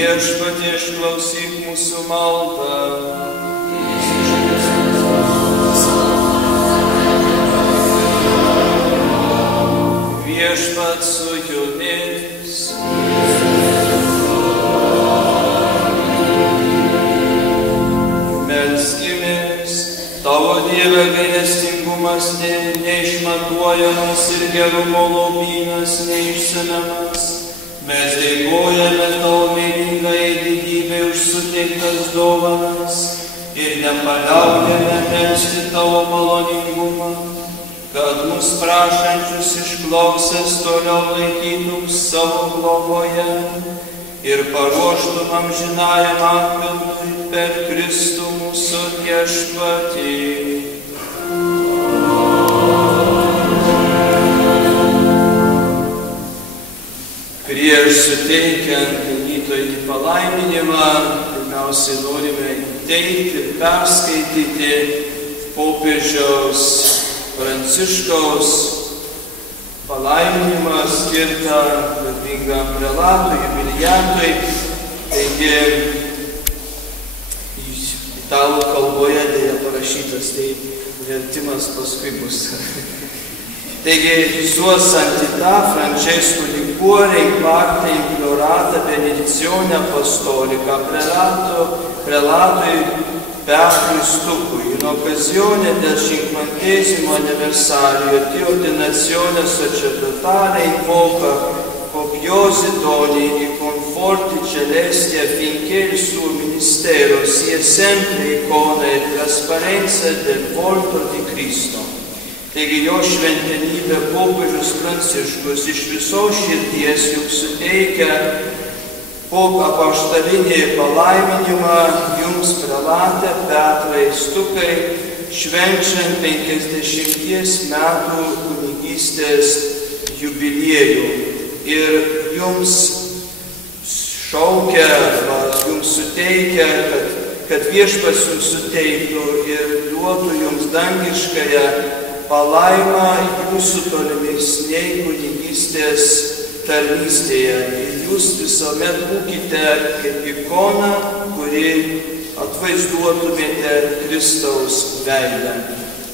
Viešpatie, išklausyk mūsų maldą. Viešpats su jumis. Melskimės, tavo Dieve gailestingumas neišmatuojamas ir gerumo lobynas neišsemiamas. Mes dėkojame tavo meilingai didybei už suteiktas dovanas ir nepaliaujame melsti tavo maloningumą, kad mus prašančius išklausęs toliau laikytum savo globoje ir paruoštum amžinajam atpildui per Kristų mūsų viešpatį. Prieš suteikiant ganytojų palaiminimą, pirmiausiai norime įteikti ir perskaityti popiežiaus Pranciškaus palaiminimą skirtą garbingam prelatui, jubiliatui. Taigi, italų kalboje dėja parašytas, tai vertimas paskui bus. Taigi, sua santità Francesco di Cuore in parte implorata benedizione apostolica prelato per Cristupui in occasione del 50° anniversario di ordinazione sacerdotale invoca copiosi doni e conforti celesti affinché il suo ministero sia sempre icona e trasparenza del volto di Cristo. Taigi jo šventenybė popiežius Pranciškus iš visos širdies jums suteikia apaštalinį palaiminimą jums, prelate Petrai Stukai, švenčiant 50 metų kunigystės jubiliejų. Ir jums šaukia, jums suteikia, kad Viešpats jums suteiktų ir duotų jums dangiškąją palaimą jūsų tolimesniai kunigystės tarnystėje. Ir jūs visuomet būkite kaip ikona, kuri atvaizduotumėte Kristaus veidą.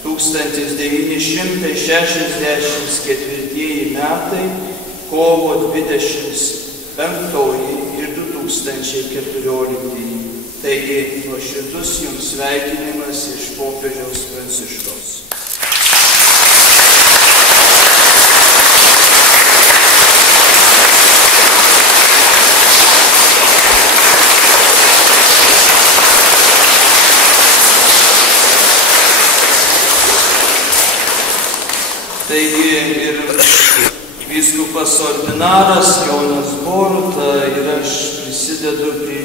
1964 metai, kovo 25 ir 2014. Taigi, nuoširdus jums sveikinimas iš popiežiaus Pranciškaus. Taigi ir vyskupas ordinaras Jonas Boruta ir aš prisidedu prie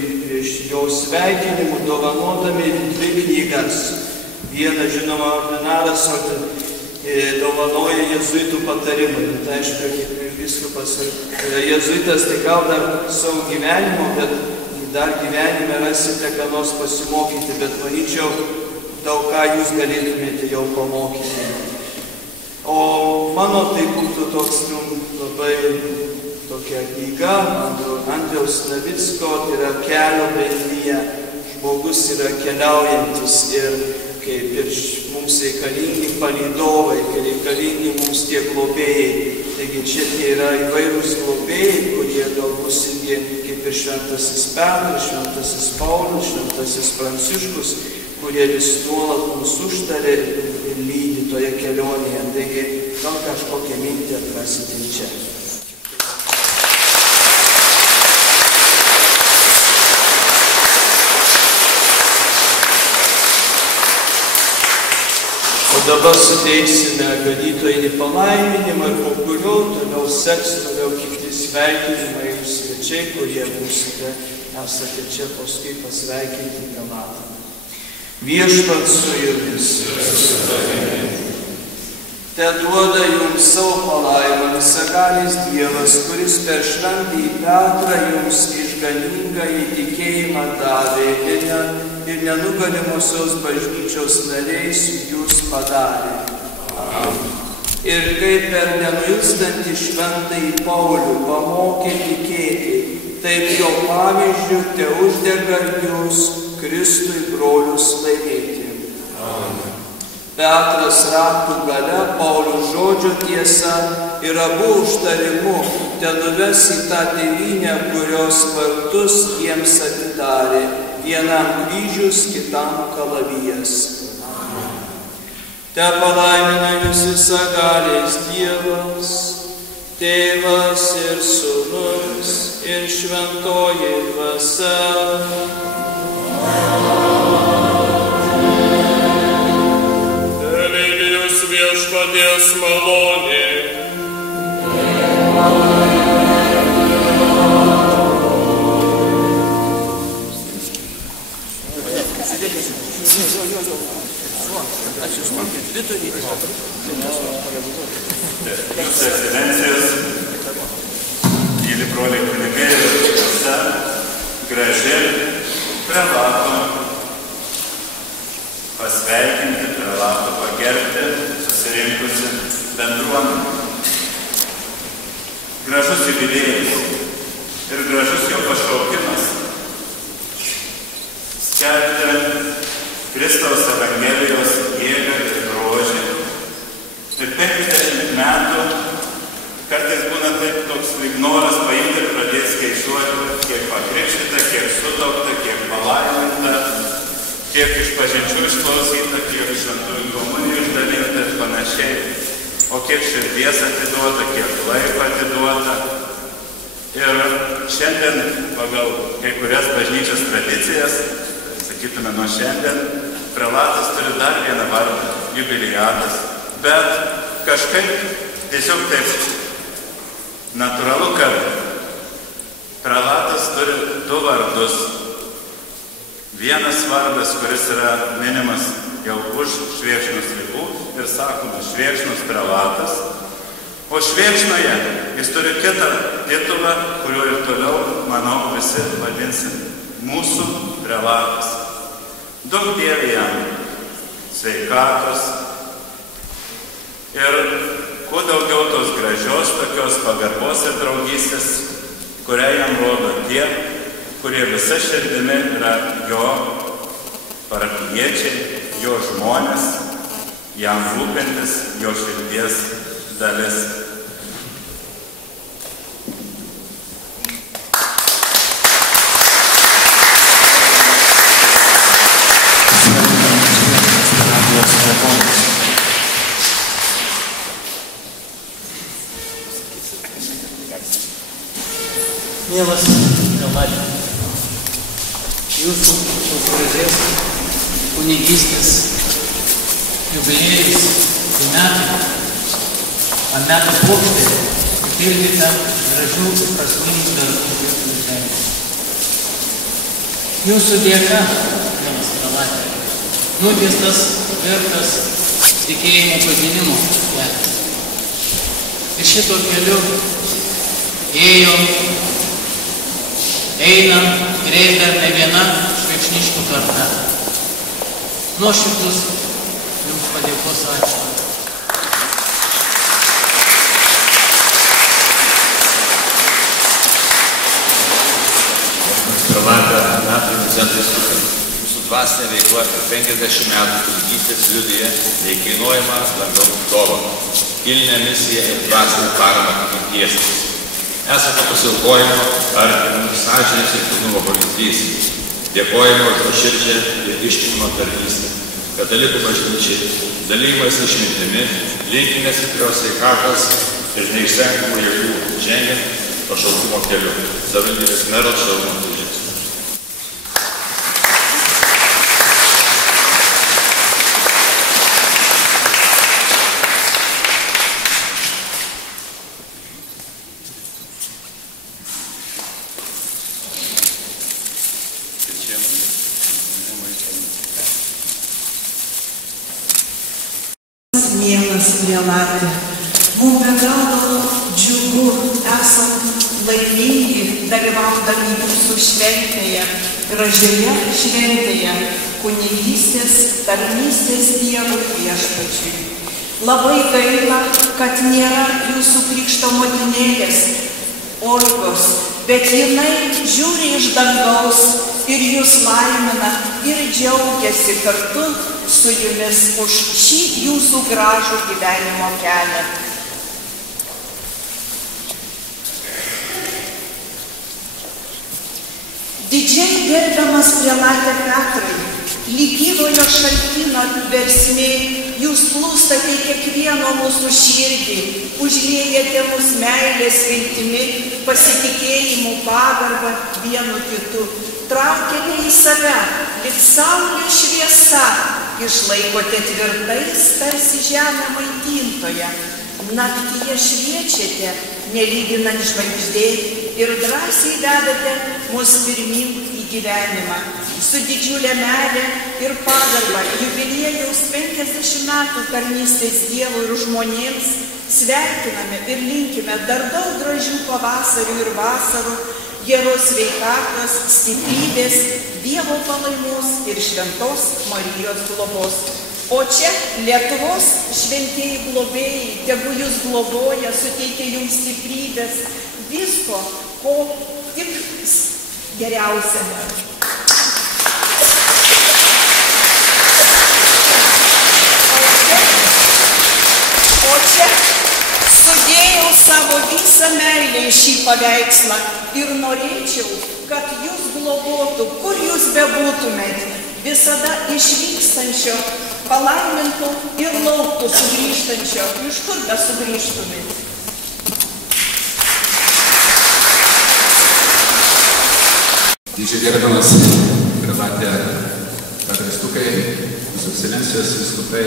jo sveikinimų, dovanodami 2 knygas. Vieną, žinoma, ordinaras dovanoja jėzuitų patarimą. Tai aišku, kaip vyskupas jėzuitas, tai gal dar savo gyvenimo, bet dar gyvenime rasite ką nors pasimokyti, bet manyčiau, daug ką jūs galėtumėte jau pamokyti. O mano tai būtų toks labai tokia knyga, Andriaus Navicko, tai yra kelio bendrija. Žmogus yra keliaujantis ir kaip ir mums reikalingi palydovai, reikalingi mums tie globėjai. Taigi čia tie yra įvairūs globėjai, kurie galbūt irgi kaip ir šventasis Petras, šventasis Paulius, šventasis Pranciškus, kurie vis nuolat mus užtarė ir lydi toje kelionėje. Taigi gal kažkokią mintį atrasite čia. O dabar suteiksime ganytojinį palaiminimą ir po kurio toliau seks kiti sveikinimai ir svečiai, kurie būsite, esate čia paskui pasveikinti galatą. Viešpats su jumis. Te duoda jums savo palaimą visagalis Dievas, kuris per šventąjį Petrą jums išganingą įtikėjimą davė ir nenugalimosios bažnyčios nariais jūs padarė. Ir kaip per nenuilstantį šventąjį Paulių pamokė tikėti, taip jo pavyzdžiu te uždega jūs Kristui brolius laimėti. Petras raktų gale, Pauliaus žodžio tiesa ir abu užtarimu te nuves į tą tėvynę, kurios vartus jiems atidarė, vienam kryžius, kitam kalavijas. Te palaimina jūs visagalis Dievas, Tėvas ir Sūnus ir Šventoji Dvasia. Telydėjus Viešpaties malonė. Jūsų ekscelencijos, myli broliai kunigai ir visa graži prelato pasveikinti, prelato pagerbti susirinkusi bendruomenę. Gražus jubiliejus ir gražus jo pašaukimas skelbti Kristaus Evangelijos jėgą ir grožį. Ir 50 metų kartais būna taip toks lyg noras paimti ir pradėti skaičiuoti, kiek pakrikštyta, kiek sutuokta, kiek palaiminta, kiek išpažinčių išklausyta, kiek šventųjų komunijų išdalinta ir panašiai, o kiek širdies atiduota, kiek laiko atiduota. Ir šiandien pagal kai kurias bažnyčios tradicijas, sakytume nuo šiandien, prelatas turi dar vieną vardą – jubiliatas. Bet kažkaip tiesiog taip natūralu, kad Prelatas turi du vardus. Vienas vardas, kuris yra minimas jau už Švėkšnos ribų ir sakoma Švėkšnos prelatas. O Švėkšnoje jis turi kitą titulą, kuriuo ir toliau, manau, visi vadinsim mūsų prelatas. Daug Dieve jam sveikatos ir kuo daugiau tos gražios tokios pagarbos ir draugystės, kurią jam rodo tie, kurie visa širdimi yra jo parapijiečiai, jo žmonės, jam rūpintis, jo širdies dalis. Mielas prelate, jūsų gražiais kunigystės jubiliejus tai metai, ant metų puokštė pildyta gražių ir prasmingų darbų jūsų žemė. Jūsų dėka, mielas prelate, nutiestas tvirtas tikėjimo pažinimo kelias. Ir šito keliu eina ir eis dar ne viena švėkšniškių karta. Nuoširdus jums padėkos ačiū. Prelate, metų inocentai Stukai. Jūsų dvasinė veikla ir 50 metų kunigystės liudija neįkainuojamą dangaus dovaną, kilnią misiją ir dvasinę paramą tikintiesiems. Esate pasiaukojimo, artimų, sąžinės ir kilnumo pavyzdys. Dėkojame už nuoširdžią ir ištikimą tarnystę. Katalikų bažnyčiai, dalymas išmintimi, linkime stiprios sveikatos ir neišsenkamų jėgų žengiant pašaukimo keliu. Savivaldybės meras Šarūnas Užys. Mielas prelate, mums be galo džiugu, esam laimingi dalyvaudami jūsų šventėje, gražioje šventėje, kunigystės, tarnystės Dievui viešpačiui. Labai gaila, kad nėra jūsų krikšto motinėlės Olgos, bet jinai žiūri iš dangaus ir jūs laimina ir džiaugiasi kartu su jumis už šį jūsų gražų gyvenimo kelią. Didžiai gerbiamas prelate Petrai, lyg gyvojo šaltinio versmė, jūs plūstate kiekvieno mūsų širdį, užliejate mus meilės viltimi, pasitikėjimu, pagarbą vienu kitu, traukiate į save, lyg saulės šviesa, išlaikote tvirtais, tarsi žemė maitintoje, naktyje šviečiate, nelyginant žvaigždėj, ir drąsiai vedate mus pirmin į gyvenimą. Su didžiulė meilė ir pagarba jubiliejaus 50 metų tarnystės Dievui ir žmonėms sveikiname ir linkime dar daug gražių pavasarių ir vasarų, geros sveikatos, stiprybės, Dievo palaimos ir šventos Marijos globos. O čia Lietuvos šventieji globėjai, tegu jūs globoja, suteikia jums stiprybės, visko, ko tik geriausia. O čia sudėjau savo visą meilę į šį paveikslą ir norėčiau, kad jūs globotų, kur jūs bebūtumėt, visada išvykstančio, palaimintų ir lauktų sugrįžtančio, iš kur besugrįžtumėt. Didžiai gerbiamas prelate Petrai Stukai, Jūsų ekscelencijos vyskupai,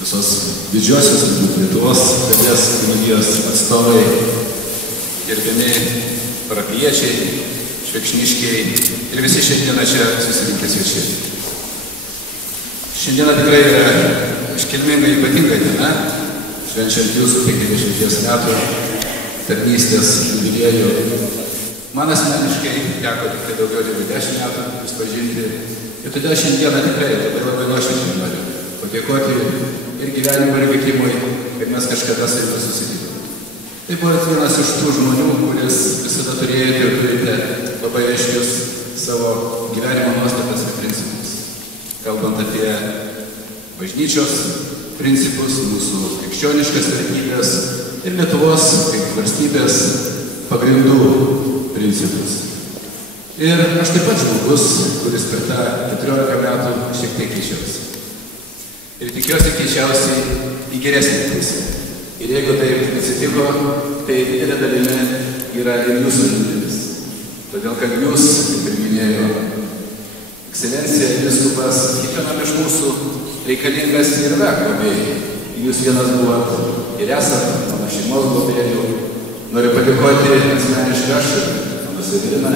visos didžiosios Lietuvos dalies kunigijos atstovai, gerbiami parapijiečiai, švėkšniškiai ir visi šiandieną čia susirinkę svečiai. Šiandieną tikrai yra iškilminga ypatinga diena, švenčiant jūsų 50 metų tarnystės jubiliejų. Man asmeniškai teko tik tai daugiau negu 10 metų jūs pažinti ir todėl šiandieną tikrai labai nuoširdžiai noriu padėkoti ir gyvenimo ir likimui, kad mes kažkada su jumis susitikome. Tai buvo vienas iš tų žmonių, kuris visada turėjote ir turite labai aiškius savo gyvenimo nuostatas ir principus. Kalbant apie bažnyčios principus, mūsų krikščioniškas vertybės ir Lietuvos kaip valstybės pagrindų principus. Ir aš taip pat žmogus, kuris per tą 14 metų šiek tiek keičiausi. Ir tikiuosi keičiausiai į geresnį pusę. Ir jeigu tai atsitiko, tai didelė dalimi yra ir jūsų indėlis. Todėl, kad jūs, kaip ir minėjo ekscelencija, vyskupas, kiekvienam iš mūsų reikalingas ir yra globėjai. Jūs vienas buvot ir esat mano šeimos globėjų. Noriu padėkoti asmeniškai aš ir mano Severina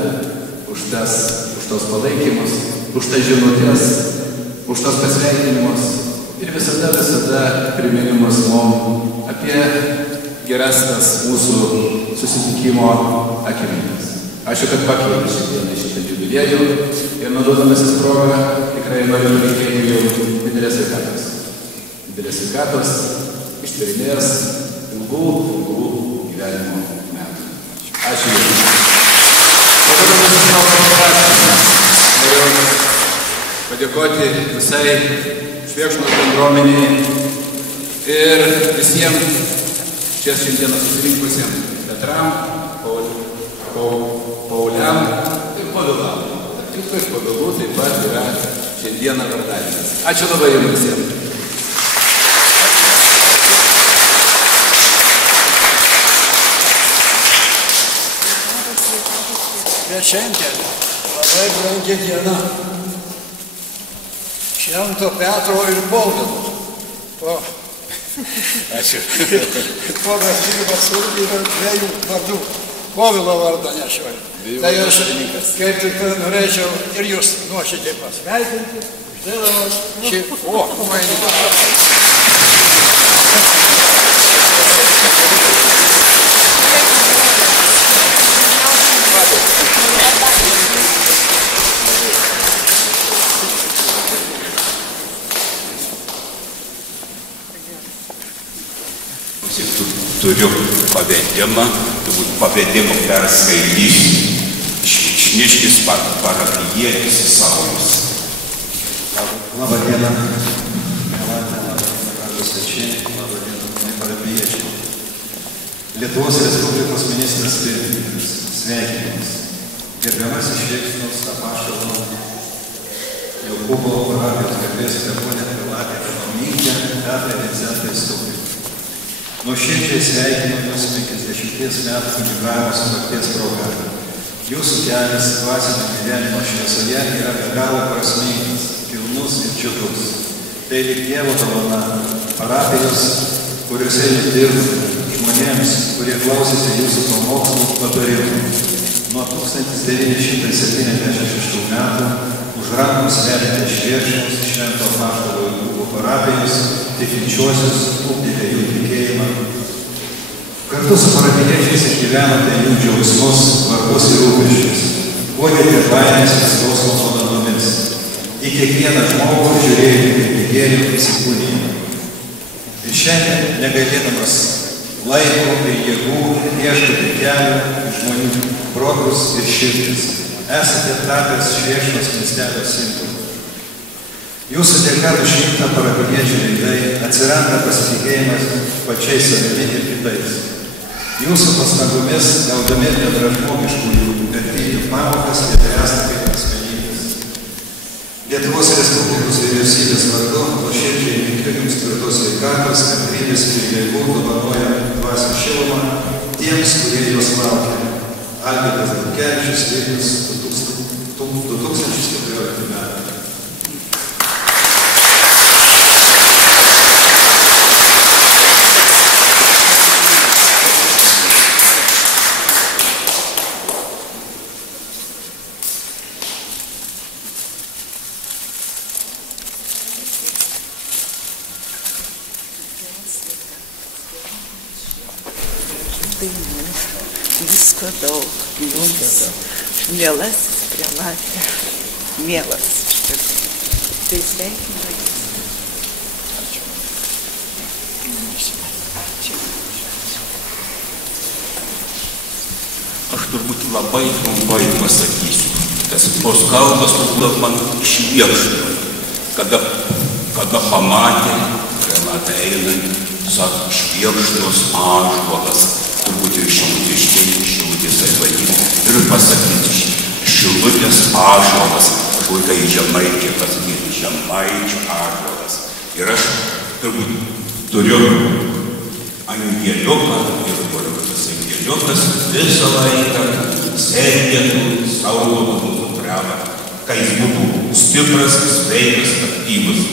už tos palaikymus, už tas žinutės, už tos pasveikinimus ir visada priminimus mums apie geras tas mūsų susitikimo akimirkas. Ačiū, kad pakvietėte šiandieną šitą jubiliejų ir naudodamasis progą tikrai noriu palinkėti jau didelės sveikatos. Didelės sveikatos, ištvermės, ilgų gyvenimo metų. Ačiū Jums. Noriu padėkoti visai Švėkšnos bendruomeniai ir visiems čia šiandieną susirinkusiems Petram, Pauliam ir Povilam. Tarp iš Povilų taip pat yra šiandieną vardadienis. Ačiū labai Jums visiems. Bet šiandien labai brangi diena. Švento Petro ir Povilo. Ačiū. Ponas Žygimas irgi yra dviejų vardų. Povilo vardą nešioju. Tai aš kaip tik norėčiau ir jūs nuoširdžiai pasveikinti. Uždėdamas šį... Turiu pavedimą, turbūt pavedimą perskaitysiu. Švėkšniškis parapijietis Saulius. Labą dieną, mėlatė, svečiai, labą dieną, parapijiečiai. Lietuvos Respublikos ministras pirmininkas, sveikinimas. Gerbiamasis Švėkšnos apaštalo Jokūbo parapijos garbės klebonė Pilatė Ekonomikė, Petrai Vincentai Stukai. Nuoširdžiai sveikinu Jūs 50 metų kunigavimo sukakties proga. Jūsų kelias dvasinio gyvenimo šviesoje yra be galo prasmingas, kilnus ir džiugus. Tai lyg Dievo dovana parapijos, kuriuose Jūs dirbate, žmonėms, kurie klausėsi Jūsų pamokslų patarimų. Nuo 1976 metų už rankos vedėte Švėkšnos Švento apaštalo Jokūbo parapijos tikinčiuosius, ugdėte jų tikėjimą. Kartu su parapijiečiais išgyvenote jų džiaugsmus, vargus ir rūpesčius. Guodėte baimės ir skausmo valandomis. Į kiekvieną žmogų žiūrėjote kaip į gėrio įsikūnijimą. Ir šiandien, negailėdamas laiko ir jėgų, ieškote kelių žmonių protus ir širdis. Esate tapęs Švėkšnos miestelio simboliu. Jūsų dėka nušvinta parapijiečių veidai, atsiranda pasitikėjimas pačiais savimi ir kitais. Jūsų pastangomis gaudami bendražmogiškųjų vertybių pamokas ir bręsta kaip asmenybės. Lietuvos Respublikos vyriausybės vardu nuoširdžiai linkiu Jums tvirtos sveikatos, kantrybės ir jėgų dovanojant dvasių šilumą tiems, kurie juos laukia. Algirdas Butkevičius, Vilnius, 2014 metų. dainų, visko daug jums, mielasis prelate, mielas iš tikrųjų. Tai sveikinu Jus. Aš turbūt labai trumpai pasakysiu. Tos kalbos turbūt man šviekštų. Kada pamatė prelatą einant, sako, šviekštos ąžuolas. Turbūt ir Šilutės savivaldybė. Ir pasakyti, Šilutės ąžuolas. Kažkur tai žemaičiai pasakyti, žemaičių ąžuolas. Ir aš turbūt turiu angeliuką ir turiu tas angeliukas visą laiką sergėtų, saugotų mūsų trevą, kad jis būtų stipras, sveikas, aktyvus.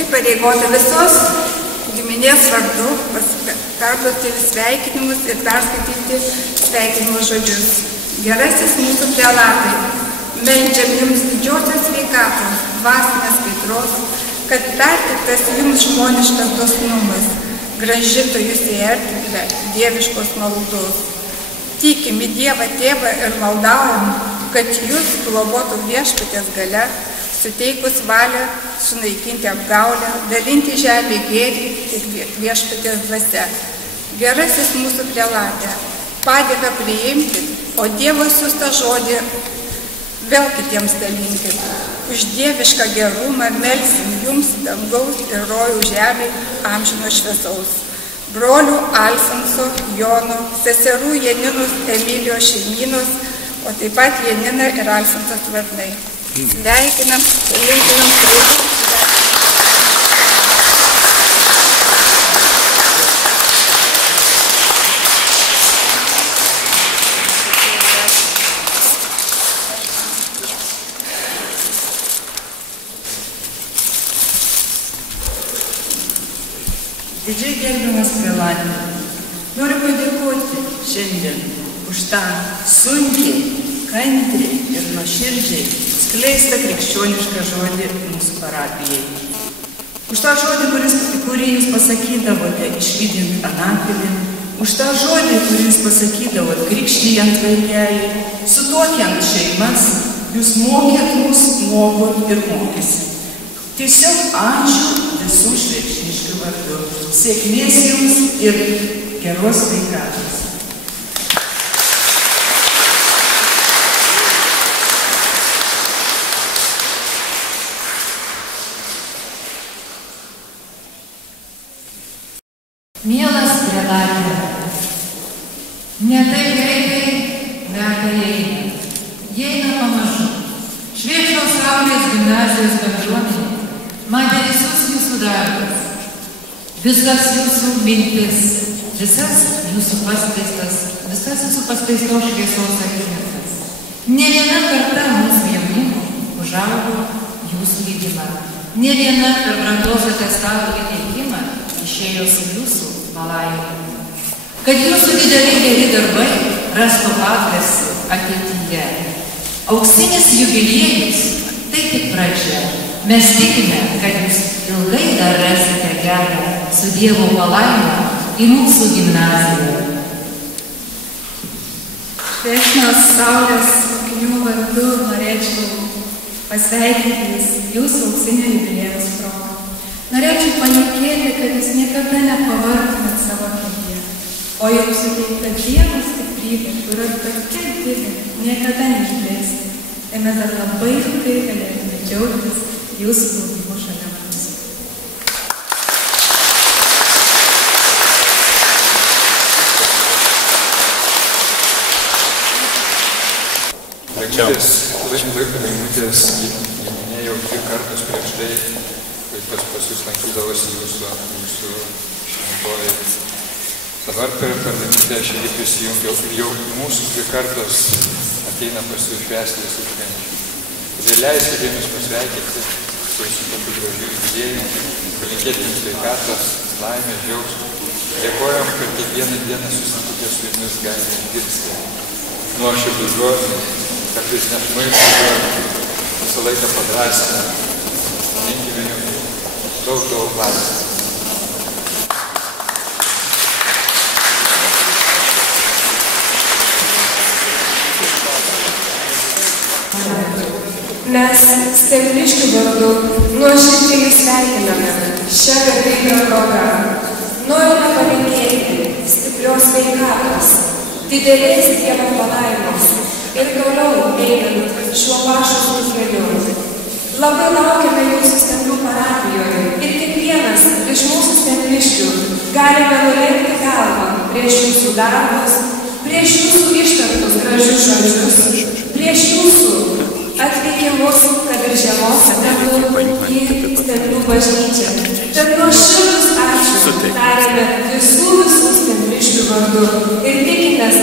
Įpareigota visos giminės vardu perduoti sveikinimus ir perskaityti sveikinimo žodžius. Gerasis mūsų prelatai, meldžiam Jums didžiosios sveikatos, dvasinės kaitros, kad pertiktas Jums žmoniškas dosnumas, grąžintų Jūs į erdvę dieviškos maldos. Tikim į Dievą Tėvą ir maldaujam, kad Jūs globotų viešpaties galia, suteikus valią sunaikinti apgaulę, dalinti žemę gėrį ir viešpaties dvasia. Gerasis mūsų prelate, padėką priimkit, o Dievo siųstą žodį vėl kitiems dalinkit. Už dievišką gerumą melsim Jums dangaus ir rojų žemė amžino šviesaus. Brolių Alfonso, Jono, seserų Janinos, Emilijos šeimynos, o taip pat Janina ir Alfonsas vardai. Sveikinam, linkinam kreidų. Didžiai gerbiamas prelate, noriu padėkoti šiandien už tą sunkiai, kantriai ir nuoširdžiai skleistą krikščionišką žodį mūsų parapijai. Už tą žodį, kurį Jūs pasakydavote išlydint anapilį, už tą žodį, kurį Jūs pasakydavote krikštijant vaikelį, sutuokiant šeimas, Jūs mokėt mus, mokot ir mokysi. Tiesiog ačiū visų švėkšniškių vardu. Sėkmės Jums ir geros sveikatos. Mielas prelate, ne taip greitai metai eina. Jie eina pamažu. Švėkšnos Saulės gimnazijos bendruomenė matė visus Jūsų darbus, visas Jūsų mintis, visas Jūsų paspeistos šviesos akimirkas. Ne viena karta mūsų jaunimo užaugo Jūsų lydimą. Ne viena per brandos atestatų įteikimą išėjo su Jūsų palaiminimų. Kad Jūsų dideli geri darbai rastų atgarsį ateityje. Auksinis jubiliejus tai tik pradžia. Mes tikime, kad Jūs ilgai dar rasite kelią su Dievo palaima į mūsų gimnaziją. Švėkšnos Saulės mokinių vardu norėčiau pasveikinti Jūsų auksinio jubiliejaus proga. Norėčiau palinkėti, kad Jūs niekada nepavargtumėt savo kelyje, o Jums suteikta Dievo stiprybė, kurios tokia didelė, niekada neišblėsti. Tai mes dar labai ilgai galėtume džiaugtis Jūsų buvimu šalia mūsų. Laimutės minėjau 2 kartus prieš tai, kai pas Jūs lankydavosi Jūsų šventovėje. Dabar per Laimutę aš irgi prisijungiau ir jau mūsų 2 kartos ateina pas Jūs švęsti visų švenčių. Ir leiskite Jums pasveikinti su Jūsų tokiu gražiu jubiliejimu, palinkėti Jums sveikatos, laimės, džiaugsmo Dėkojam, kad kiekvieną dieną susitikę su jumis galime išgirsti nuoširdų žodį, kartais net šmaikštų žodį, visą laiką padrąsina. Linkime jums daug laimės. Mes Stebniškių vardu nuoširdžiai sveikiname šią garbingą progą. Norime palinkėti stiprios sveikatos, didelės Dievo palaimos ir toliau einant šiuo pažadų keliu. Labai laukiame jūsų Stemnių parapijoje ir kiekvienas iš mūsų Stebniškių galime nulenkti galvą prieš jūsų darbus, prieš jūsų ištartus gražius žodžius, prieš jūsų atvykimus, kad ir žiemos metu į Stemnių bažnyčią. Tad nuoširdus ačiū tariame visų Stebniškių vardu ir tikimės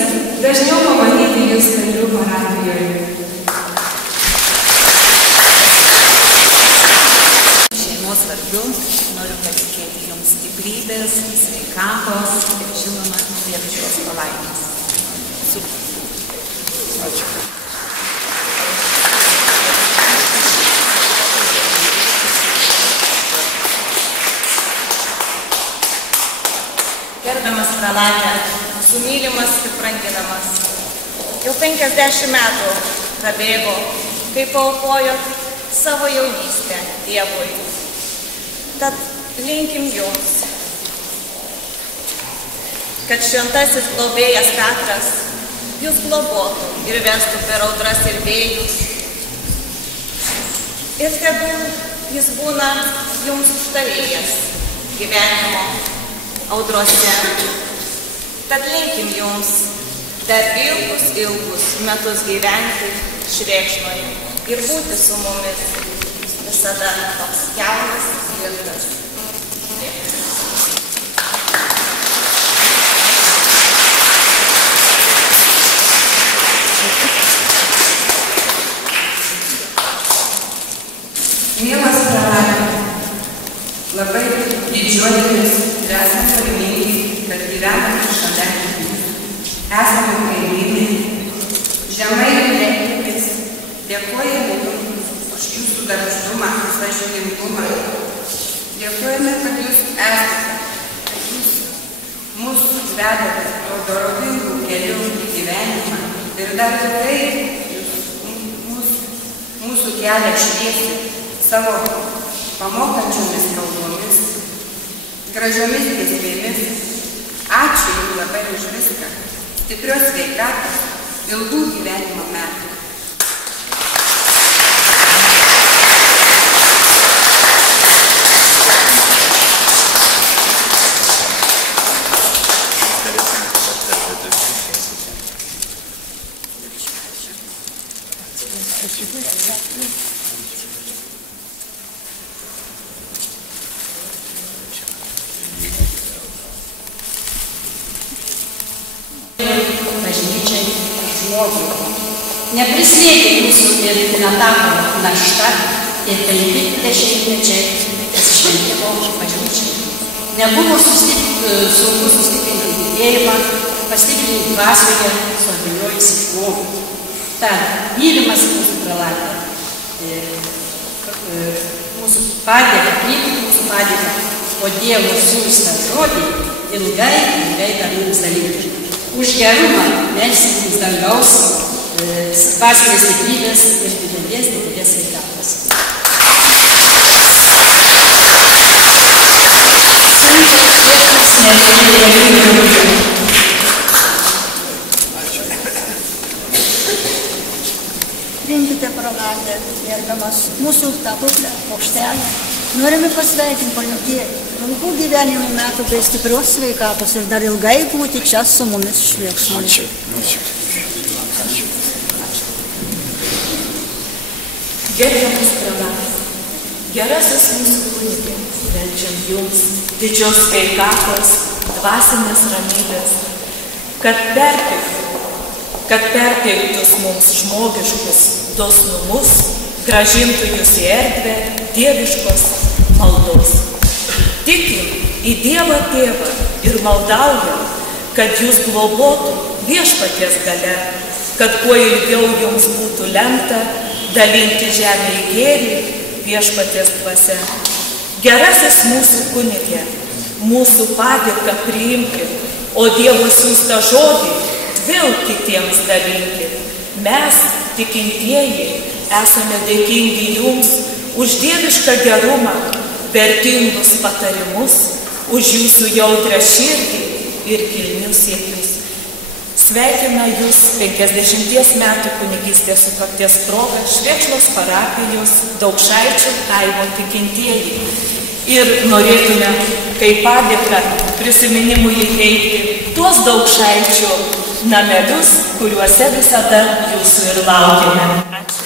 dažniau pamatyti jūs Stemnių parapijoje. Šeimos vardu noriu palinkėti jums stiprybės, sveikatos ir žinoma dieviškos palaimos. Ačiū. Gerbiamas pralate, mūsų mylimas ir branginamas. Jau 50 metų prabėgo, kai paaukojot savo jaunystę Dievui. Tad linkim jums, kad šventasis globėjas Petras jūs globotų ir vestų per audras ir vėjus. Ir tegul jis būna jums užtarėjas gyvenimo audrose. Tad linkim jums dar ilgus metus gyventi Švėkšnoje ir būti su mumis visada toks jaunas vilkas. Mielas pralate, labai didžiuojamės ir esame laimingi, kad gyvename šalia jūsų. Esame kaimynai, žemai lenkitės, dėkojame jums už jūsų darbštumą, sąžiningumą. Dėkojame, kad jūs esate, kad jūs mūsų vedate tuo dorovingų kelių į gyvenimą ir dar tikrai mūsų kelią šviesi savo pamokančiomis kalbomis, gražiomis giesmėmis. Ačiū jums labai už viską. Stiprios sveikatos, ilgų gyvenimo metų. Bažnyčiai žmogui. Neprislėgė jūsų ir netapo našta ir 50-mečiai šventimo bažnyčiai. Nebuvo sunku sustiprinti tikėjimą, pastiprinti dvasioje suabejojusį žmogų. Tad, mylimas mūsų pralate, mūsų padėka, priimti mūsų padėką, o Dievo siūstą žodį ilgai dar mums dalyti. Už gerumą melsim dangaus, dvasinės stiprybės ir didelės sveikatos. Priimkite pralate, gerbiamas mūsų tapuklę, paukštelę. Norime pasveikinti, palinkėti ilgų gyvenimo metų bei stiprios sveikatos ir dar ilgai būti čia su mumis Švėkšnoje. Gerbiamas pralatas, gerasis mūsų kunigė, meldžiam jums didžios sveikatos, dvasinės ramybės, kad perteiktus mums žmogiškus dosnumus, grąžintų jūs į erdvę dieviškos maldos. Tikim į į Dievą Tėvą ir maldaujam, kad jūs globotų viešpaties gale, kad kuo ilgiau jums būtų lemta dalinti žemę į gėrį viešpaties dvasia. Gerasis mūsų kunigė, mūsų padėką priimkit, o Dievo siųstą žodį vėl kitiems dalinkit. Mes, tikintieji, esame dėkingi jums už dievišką gerumą, vertingus patarimus, už jūsų jautrą širdį ir kilnius siekius. Sveikina jūs 50 metų kunigystės sukakties proga Švėkšlos parapijos Daukšaičių kaimo tikintieji. Ir norėtume, kaip padėką prisiminimui įteikti tuos Daukšaičių namelius, kuriuose visada jūsų ir laukiame. Ačiū.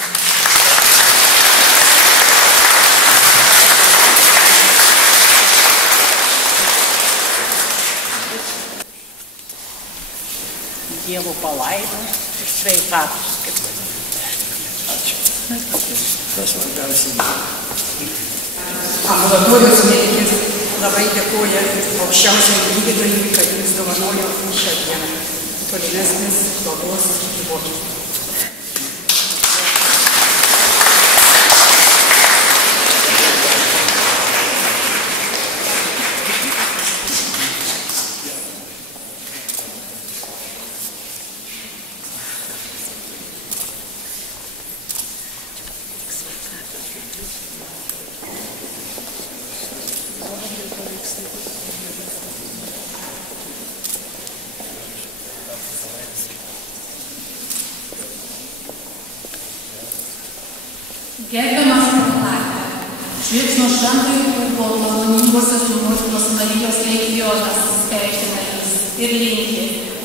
Dievo palaimą ir sveikatos. Ačiū. Tas svarbiausia. Ambulatorijos medikės labai dėkoja aukščiausiam gydytojui, kad jums dovanojo šią dieną. Tolimesnis globos gyvuokite. Gerbiamas Proklate, Švėkšno šventojo klubo maloningosios motinos Marijos legionas sveikina jūs ir linki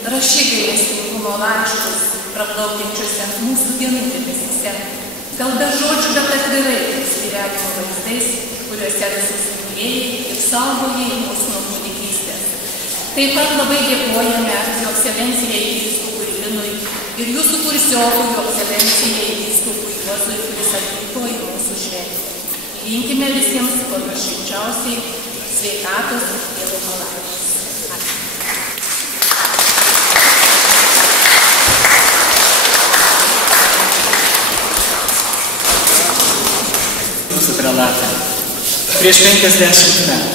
rašygai gailestingumo laiškus, praplaukiančius ant mūsų dienų debesyse. Gal be žodžių, bet atvirai gyvenimo vaizdais, kuriuose visus mylėjai ir saugojai mūsų nuo kūdikystės. Taip pat labai dėkojame jo ekscelencijai vyskupui Linui ir jūsų kursiokui jo ekscelencijai vyskupui Juozui, kuris atvyko į mūsų šventę. Linkime visiems kuo nuoširdžiausiai sveikatos ir Dievo palaimos. Ačiū. Mūsų prelatė. Prieš 50 metų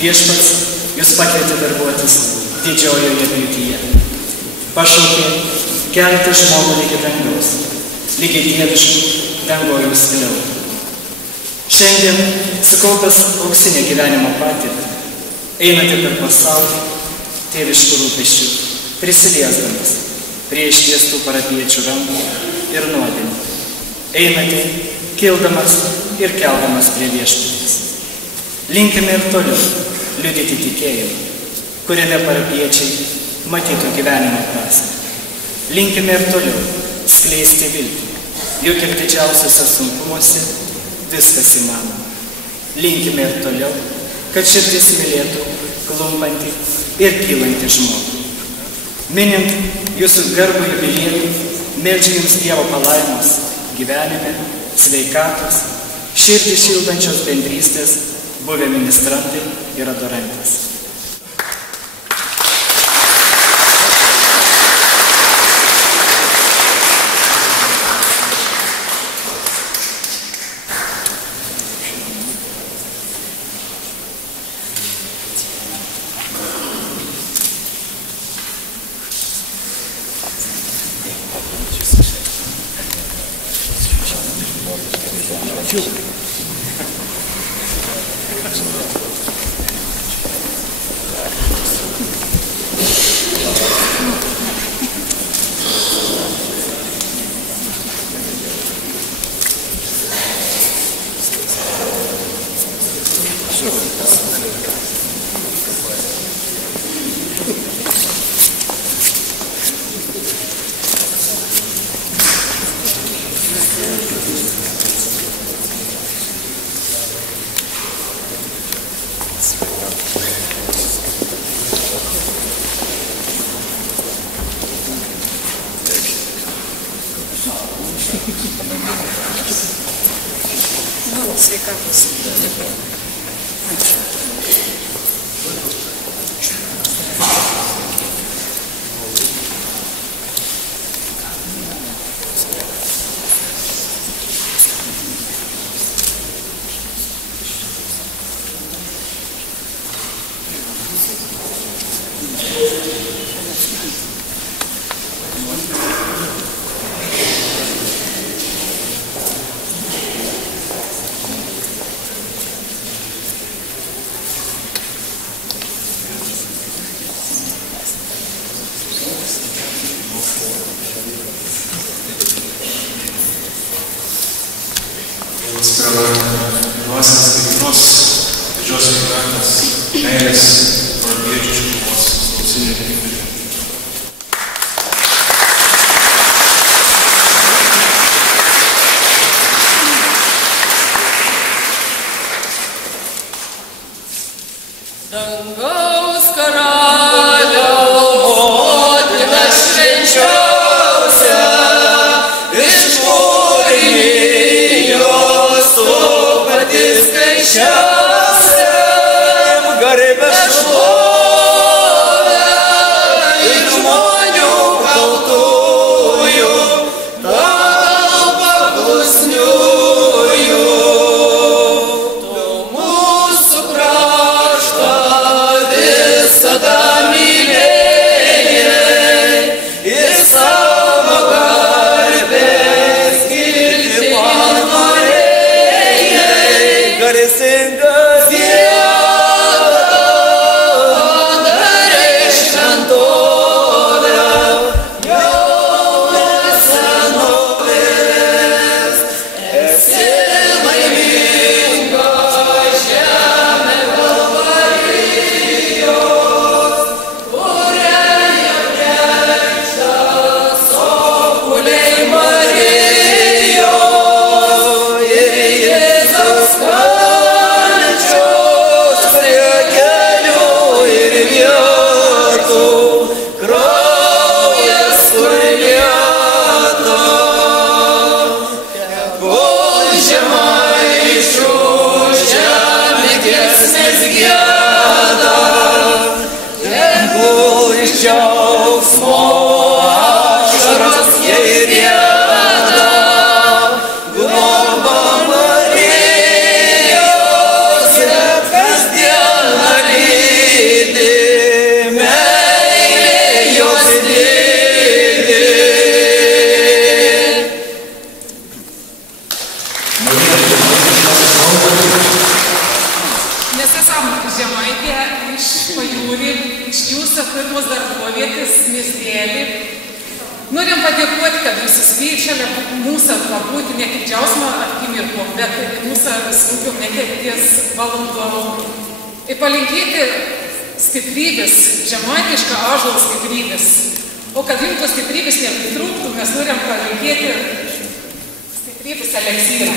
viešpats jūs pakvietė darbuotis didžiojoje viltyje. Pašaukė kelti žmogų lygi dangaus, lygi dieviškų dangojų stiliau. Šiandien, sukaupęs auksinę gyvenimo patirtį, einate per pasaulį tėviškų rūpesčių, prisiliesdamas prie ištiestų parapiečių rankų ir nuodėmių. Einate, kildamas ir keldamas prie viešpaties. Linkime ir toliau liudyti tikėjimą, kuriame parapiečiai matytų gyvenimo prasmę. Linkime ir toliau skleisti viltį, juk ir didžiausiuose sunkumuose viskas įmanoma. Linkime ir toliau, kad širdis mylėtų klumpantį ir kylantį žmogų. Minint jūsų garbų jubiliejų, meldžiu jums Dievo palaimos gyvenime, sveikatos, širdį šildančios bendrystės, buvę ministrantai ir adorantės. Sveikatos. Dangaus karaliau, motina švenčiausia, iš kūrinijos tu pati skaičiausia, garbę šlovę iš žmonių kaltųjų, tau paklusniųjų. Tu mūsų kraštą visada mylėjai ir savo garbės skirti panorėjai. Garsingas džiaugsmo ašaros jai rieda, globa Marijos kasdieną lydi, meilė jos lydi. Mes esam Žemaitė iš Pajūrį, iš jūsų pirmos darbovietės miestelį. Norim padėkoti, kad jūs suspėjai šalia mūsų pabūti ne tik džiaugsmo akimirkom, bet mūsų sunkiom netekties valandom. Ir palinkėti stiprybės, žemaitišką ąžuolo stiprybės. O kad jums tos stiprybės nepritrūktų, mes norim palinkėti stiprybės eliksyrą.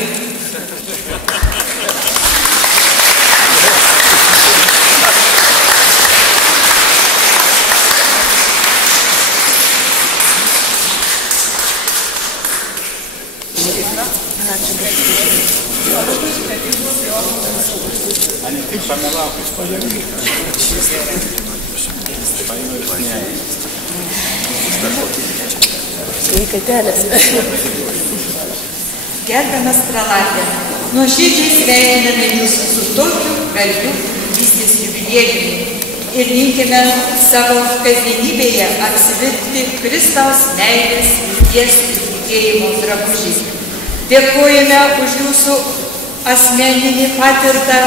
Ani tik pamelaukis pajamį. Sveikatelės. Gerbiamas pralate, nuoširdžiai sveikiname jūs su tokiu garbiu draugystės jubiliejumi ir linkime savo kasdienybėje apsivilkti Kristaus meilės, vilties ir tikėjimo drabužį. Dėkojame už jūsų asmenyje patirtą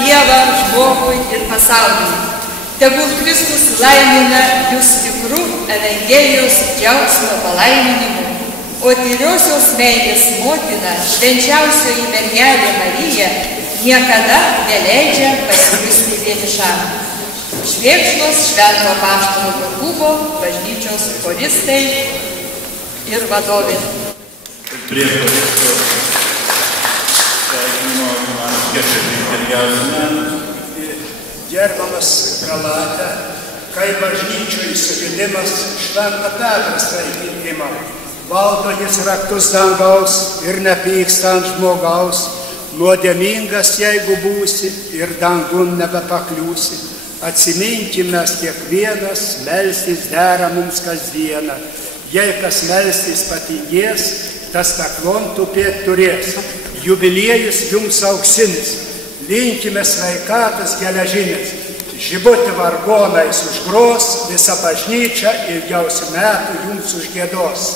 Dievą žmogui ir pasauliui. Tegul Kristus laimina jūs tikrų Evangelijos džiaugsmo palaiminimu, o tyriosios meilės motina, švenčiausioji mergelė Marija, niekada neleidžia pasijusti vienišam. Švėkšnos Švento apaštalo Jokūbo bažnyčios choristai ir vadovė. Prie choristo sveikinimo man skirti ilgiausiame. Gerbiamas pralate, kai bažnyčioj sugedimas Šventą Petrą sveikinimą, valdo jis raktus dangaus ir nepyksta ant žmogaus, nuodėmingas jeigu būsi ir dangun nebepakliūsi. Atsiminkime kiekvienas melstis dera mums kasdieną. Jei kas melstis patingės, tas taklon tupėt turės. Jubiliejus jums auksinis, linkime sveikatos geležinės, žibutį vargonais užgros, visa bažnyčia ilgiausių metų jums užgiedos.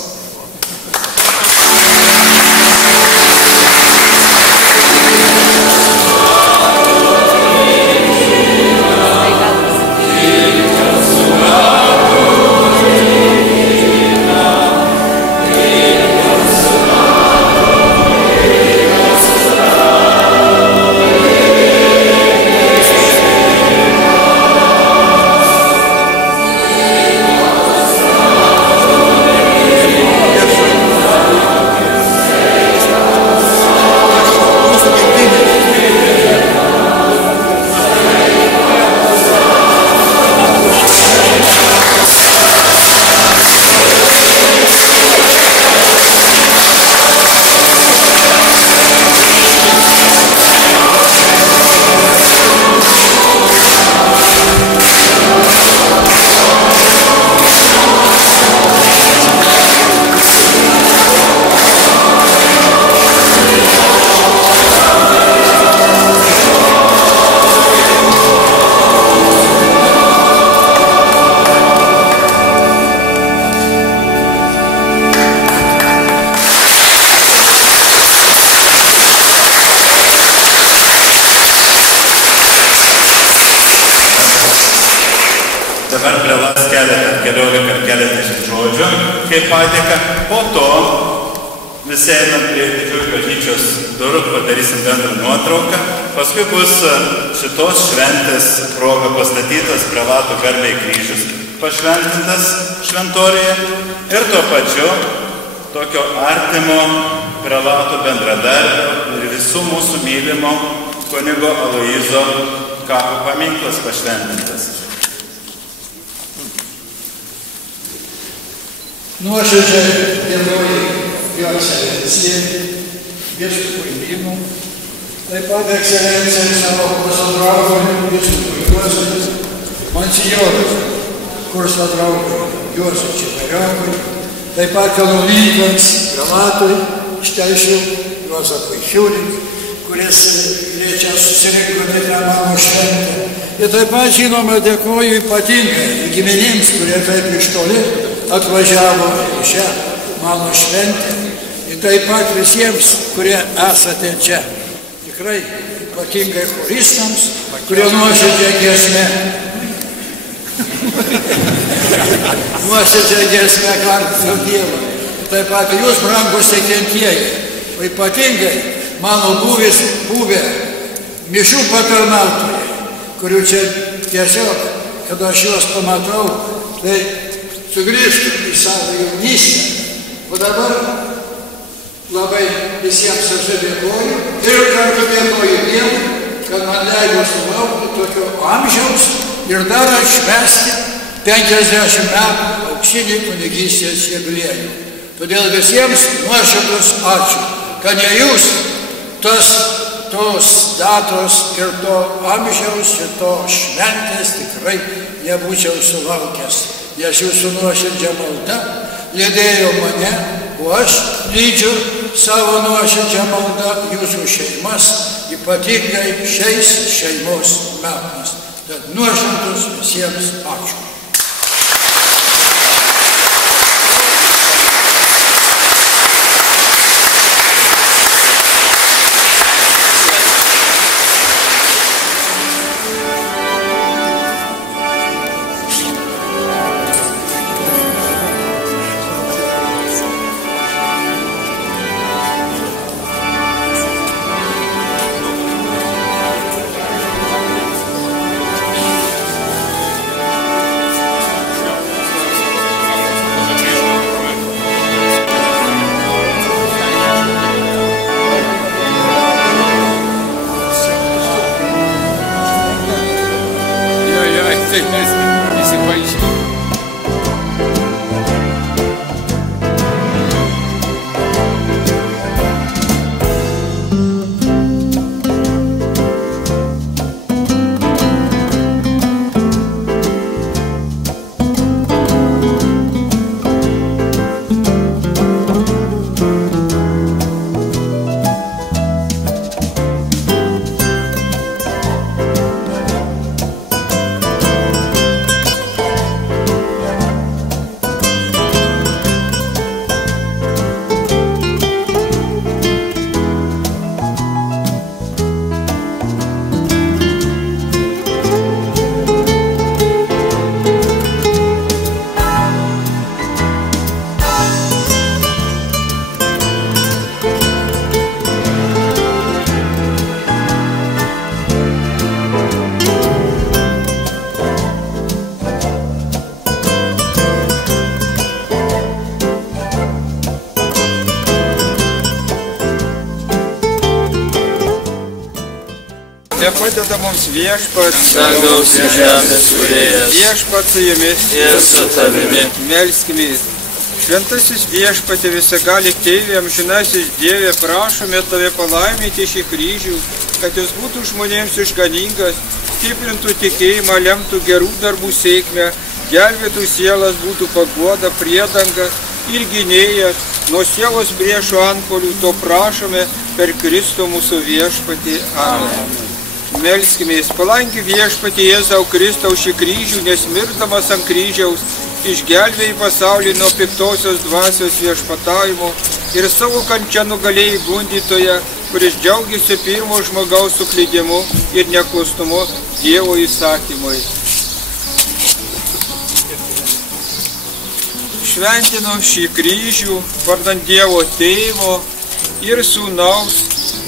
Dabar prelatas keliolika ar keliasdešimt žodžių, kaip padėka. Po to visi einam prie didžiųjų bažnyčios durų, padarysim bendrą nuotrauką. Paskui bus šitos šventės proga pastatytas prelatų garbei kryžius, pašventintas šventorijoje ir tuo pačiu tokio artimo prelatų bendradarbio ir visų mūsų mylimo kunigo Aloyzo kapo paminklas pašventintas. Nuoširdžiai dėkoju Jo ekscelencijai, vyskupui Lynų, taip pat ekscelencijai savo kurso draugui, vyskupui Juozui Monsinjorui, kurso draugui Juozui Čipariokui, taip pat kanaunikams, prelatui iš Telšių, Juozapui Šiūriui, kuris liečia susirinkome tą mano šventę. Ir taip pat, žinoma, dėkoju ypatingai giminėms, kurie taip iš toli atvažiavo į šią mano šventę. Ir taip pat visiems, kurie esate čia. Tikrai ypatingai choristams, kurie nuoširdžią giesmę. Nuoširdžią giesmę garbinti Dievą. Taip pat jūs, brangus tikintieji, ypatingai mano buvę mišių patarnautojai, kurių čia tiesiog, kada aš juos pamatau, tai sugrįžtų į savo jaunystę. O dabar labai visiems aš dėkoju ir kartu dėkoju Dievui, kad man leido sulaukti tokio amžiaus ir dar atšvęsti 50 metų auksinį kunigystės jubiliejų. Todėl visiems nuoširdus ačiū, kad ne jūs tos datos ir to amžiaus ir to šventės tikrai nebūčiau sulaukęs. Nes jūsų nuoširdžia malda lydėjo mane, o aš lydžiu savo nuoširdžia malda jūsų šeimas, ypatingai šiais šeimos metais. Tad nuoširdus visiems ačiū. Te padeda mums viešpats, dangaus ir žemės kūrėjas, viešpats su jumis ir su tavimi. Melskimės. Šventasis viešpatie visagali Tėve, amžinasis Dieve, prašome Tave palaiminti šį kryžių, kad jis būtų žmonėms išganingas, stiprintų tikėjimą, lemtų gerų darbų sėkmę, gelbėtų sielas, būtų paguoda, priedanga ir gynėjas, nuo sielos priešo antpolių, to prašome per Kristų mūsų viešpatį. Amen. Melskimės, palanki viešpatį Jėzau Kristau šį kryžių, nes mirdamas ant kryžiaus išgelbėjai pasaulį nuo piktosios dvasios viešpatavimo ir savo kančią nugalėjai gundytoje, kuris džiaugiasi pirmo žmogaus suklydimu ir neklustumu Dievo įsakymui. Šventinu šį kryžių vardant Dievo Tėvo ir Sūnaus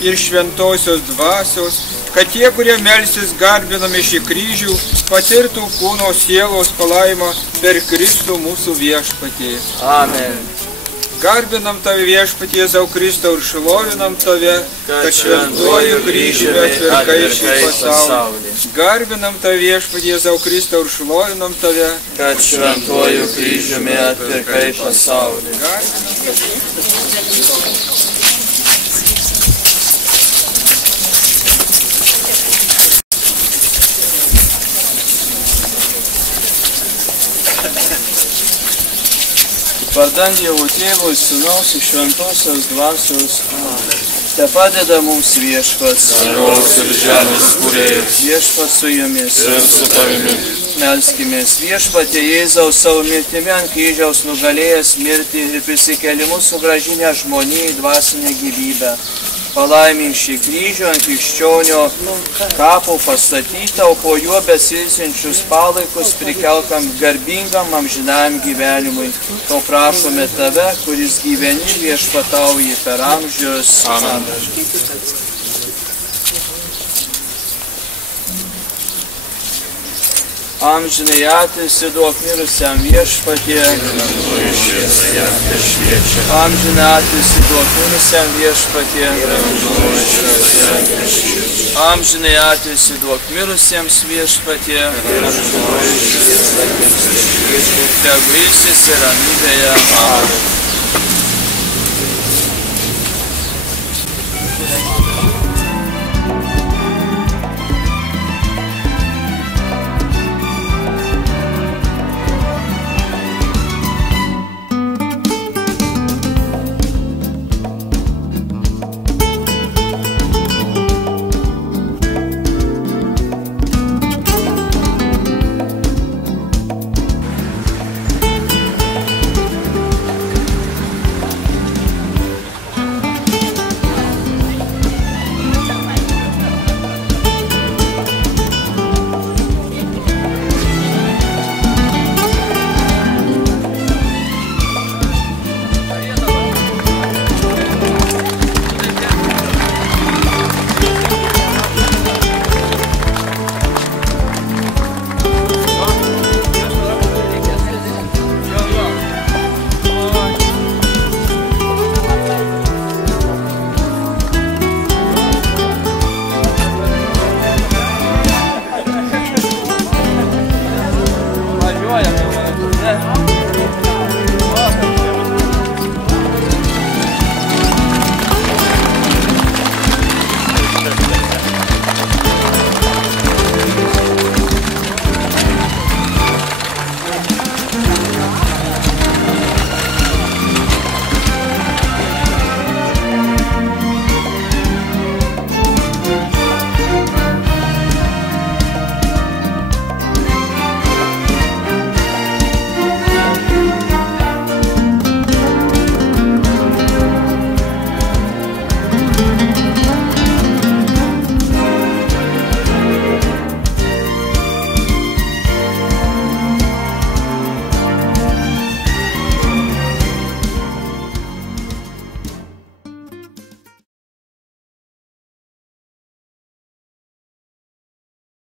ir Šventosios dvasios, kad tie, kurie melsis garbinami šį kryžių, patirtų kūno sielos palaimą per Kristų mūsų viešpatį. Amen. Garbinam Tave viešpatie Jėzau Kristau ir šlovinam Tave, kad šventuoju kryžiumi atpirkai šį pasaulį. Garbinam Tave viešpatie Jėzau Kristau ir šlovinam Tave, kad šventuoju kryžiumi atpirkai pasaulį. Vardan Dievo Tėvo, Sūnaus ir Šventosios dvasios, te padeda mums viešpats, dangaus ir žemės kūrėjas, viešpats su jumis ir su tavimi. Melskimės, viešpatie Jėzau, savo mirtimi ant kryžiaus nugalėjęs mirtį ir prisikėlimu sugrąžinę žmonijai dvasinę gyvybę. Palaimink šį kryžių ant krikščionio kapo pastatytą, o po juo besilsinčius palaikus prikelkam garbingam amžinajam gyvenimui. To prašome Tave, kuris gyveni viešpatauji per amžius. Amen. Amžinai atilsį duok mirusiam viešpatie. Amžinai atilsį duok mirusiam viešpatie. Amžinai atilsį duok mirusiems viešpatie. Tegu ilsisi ramybėje. Amen.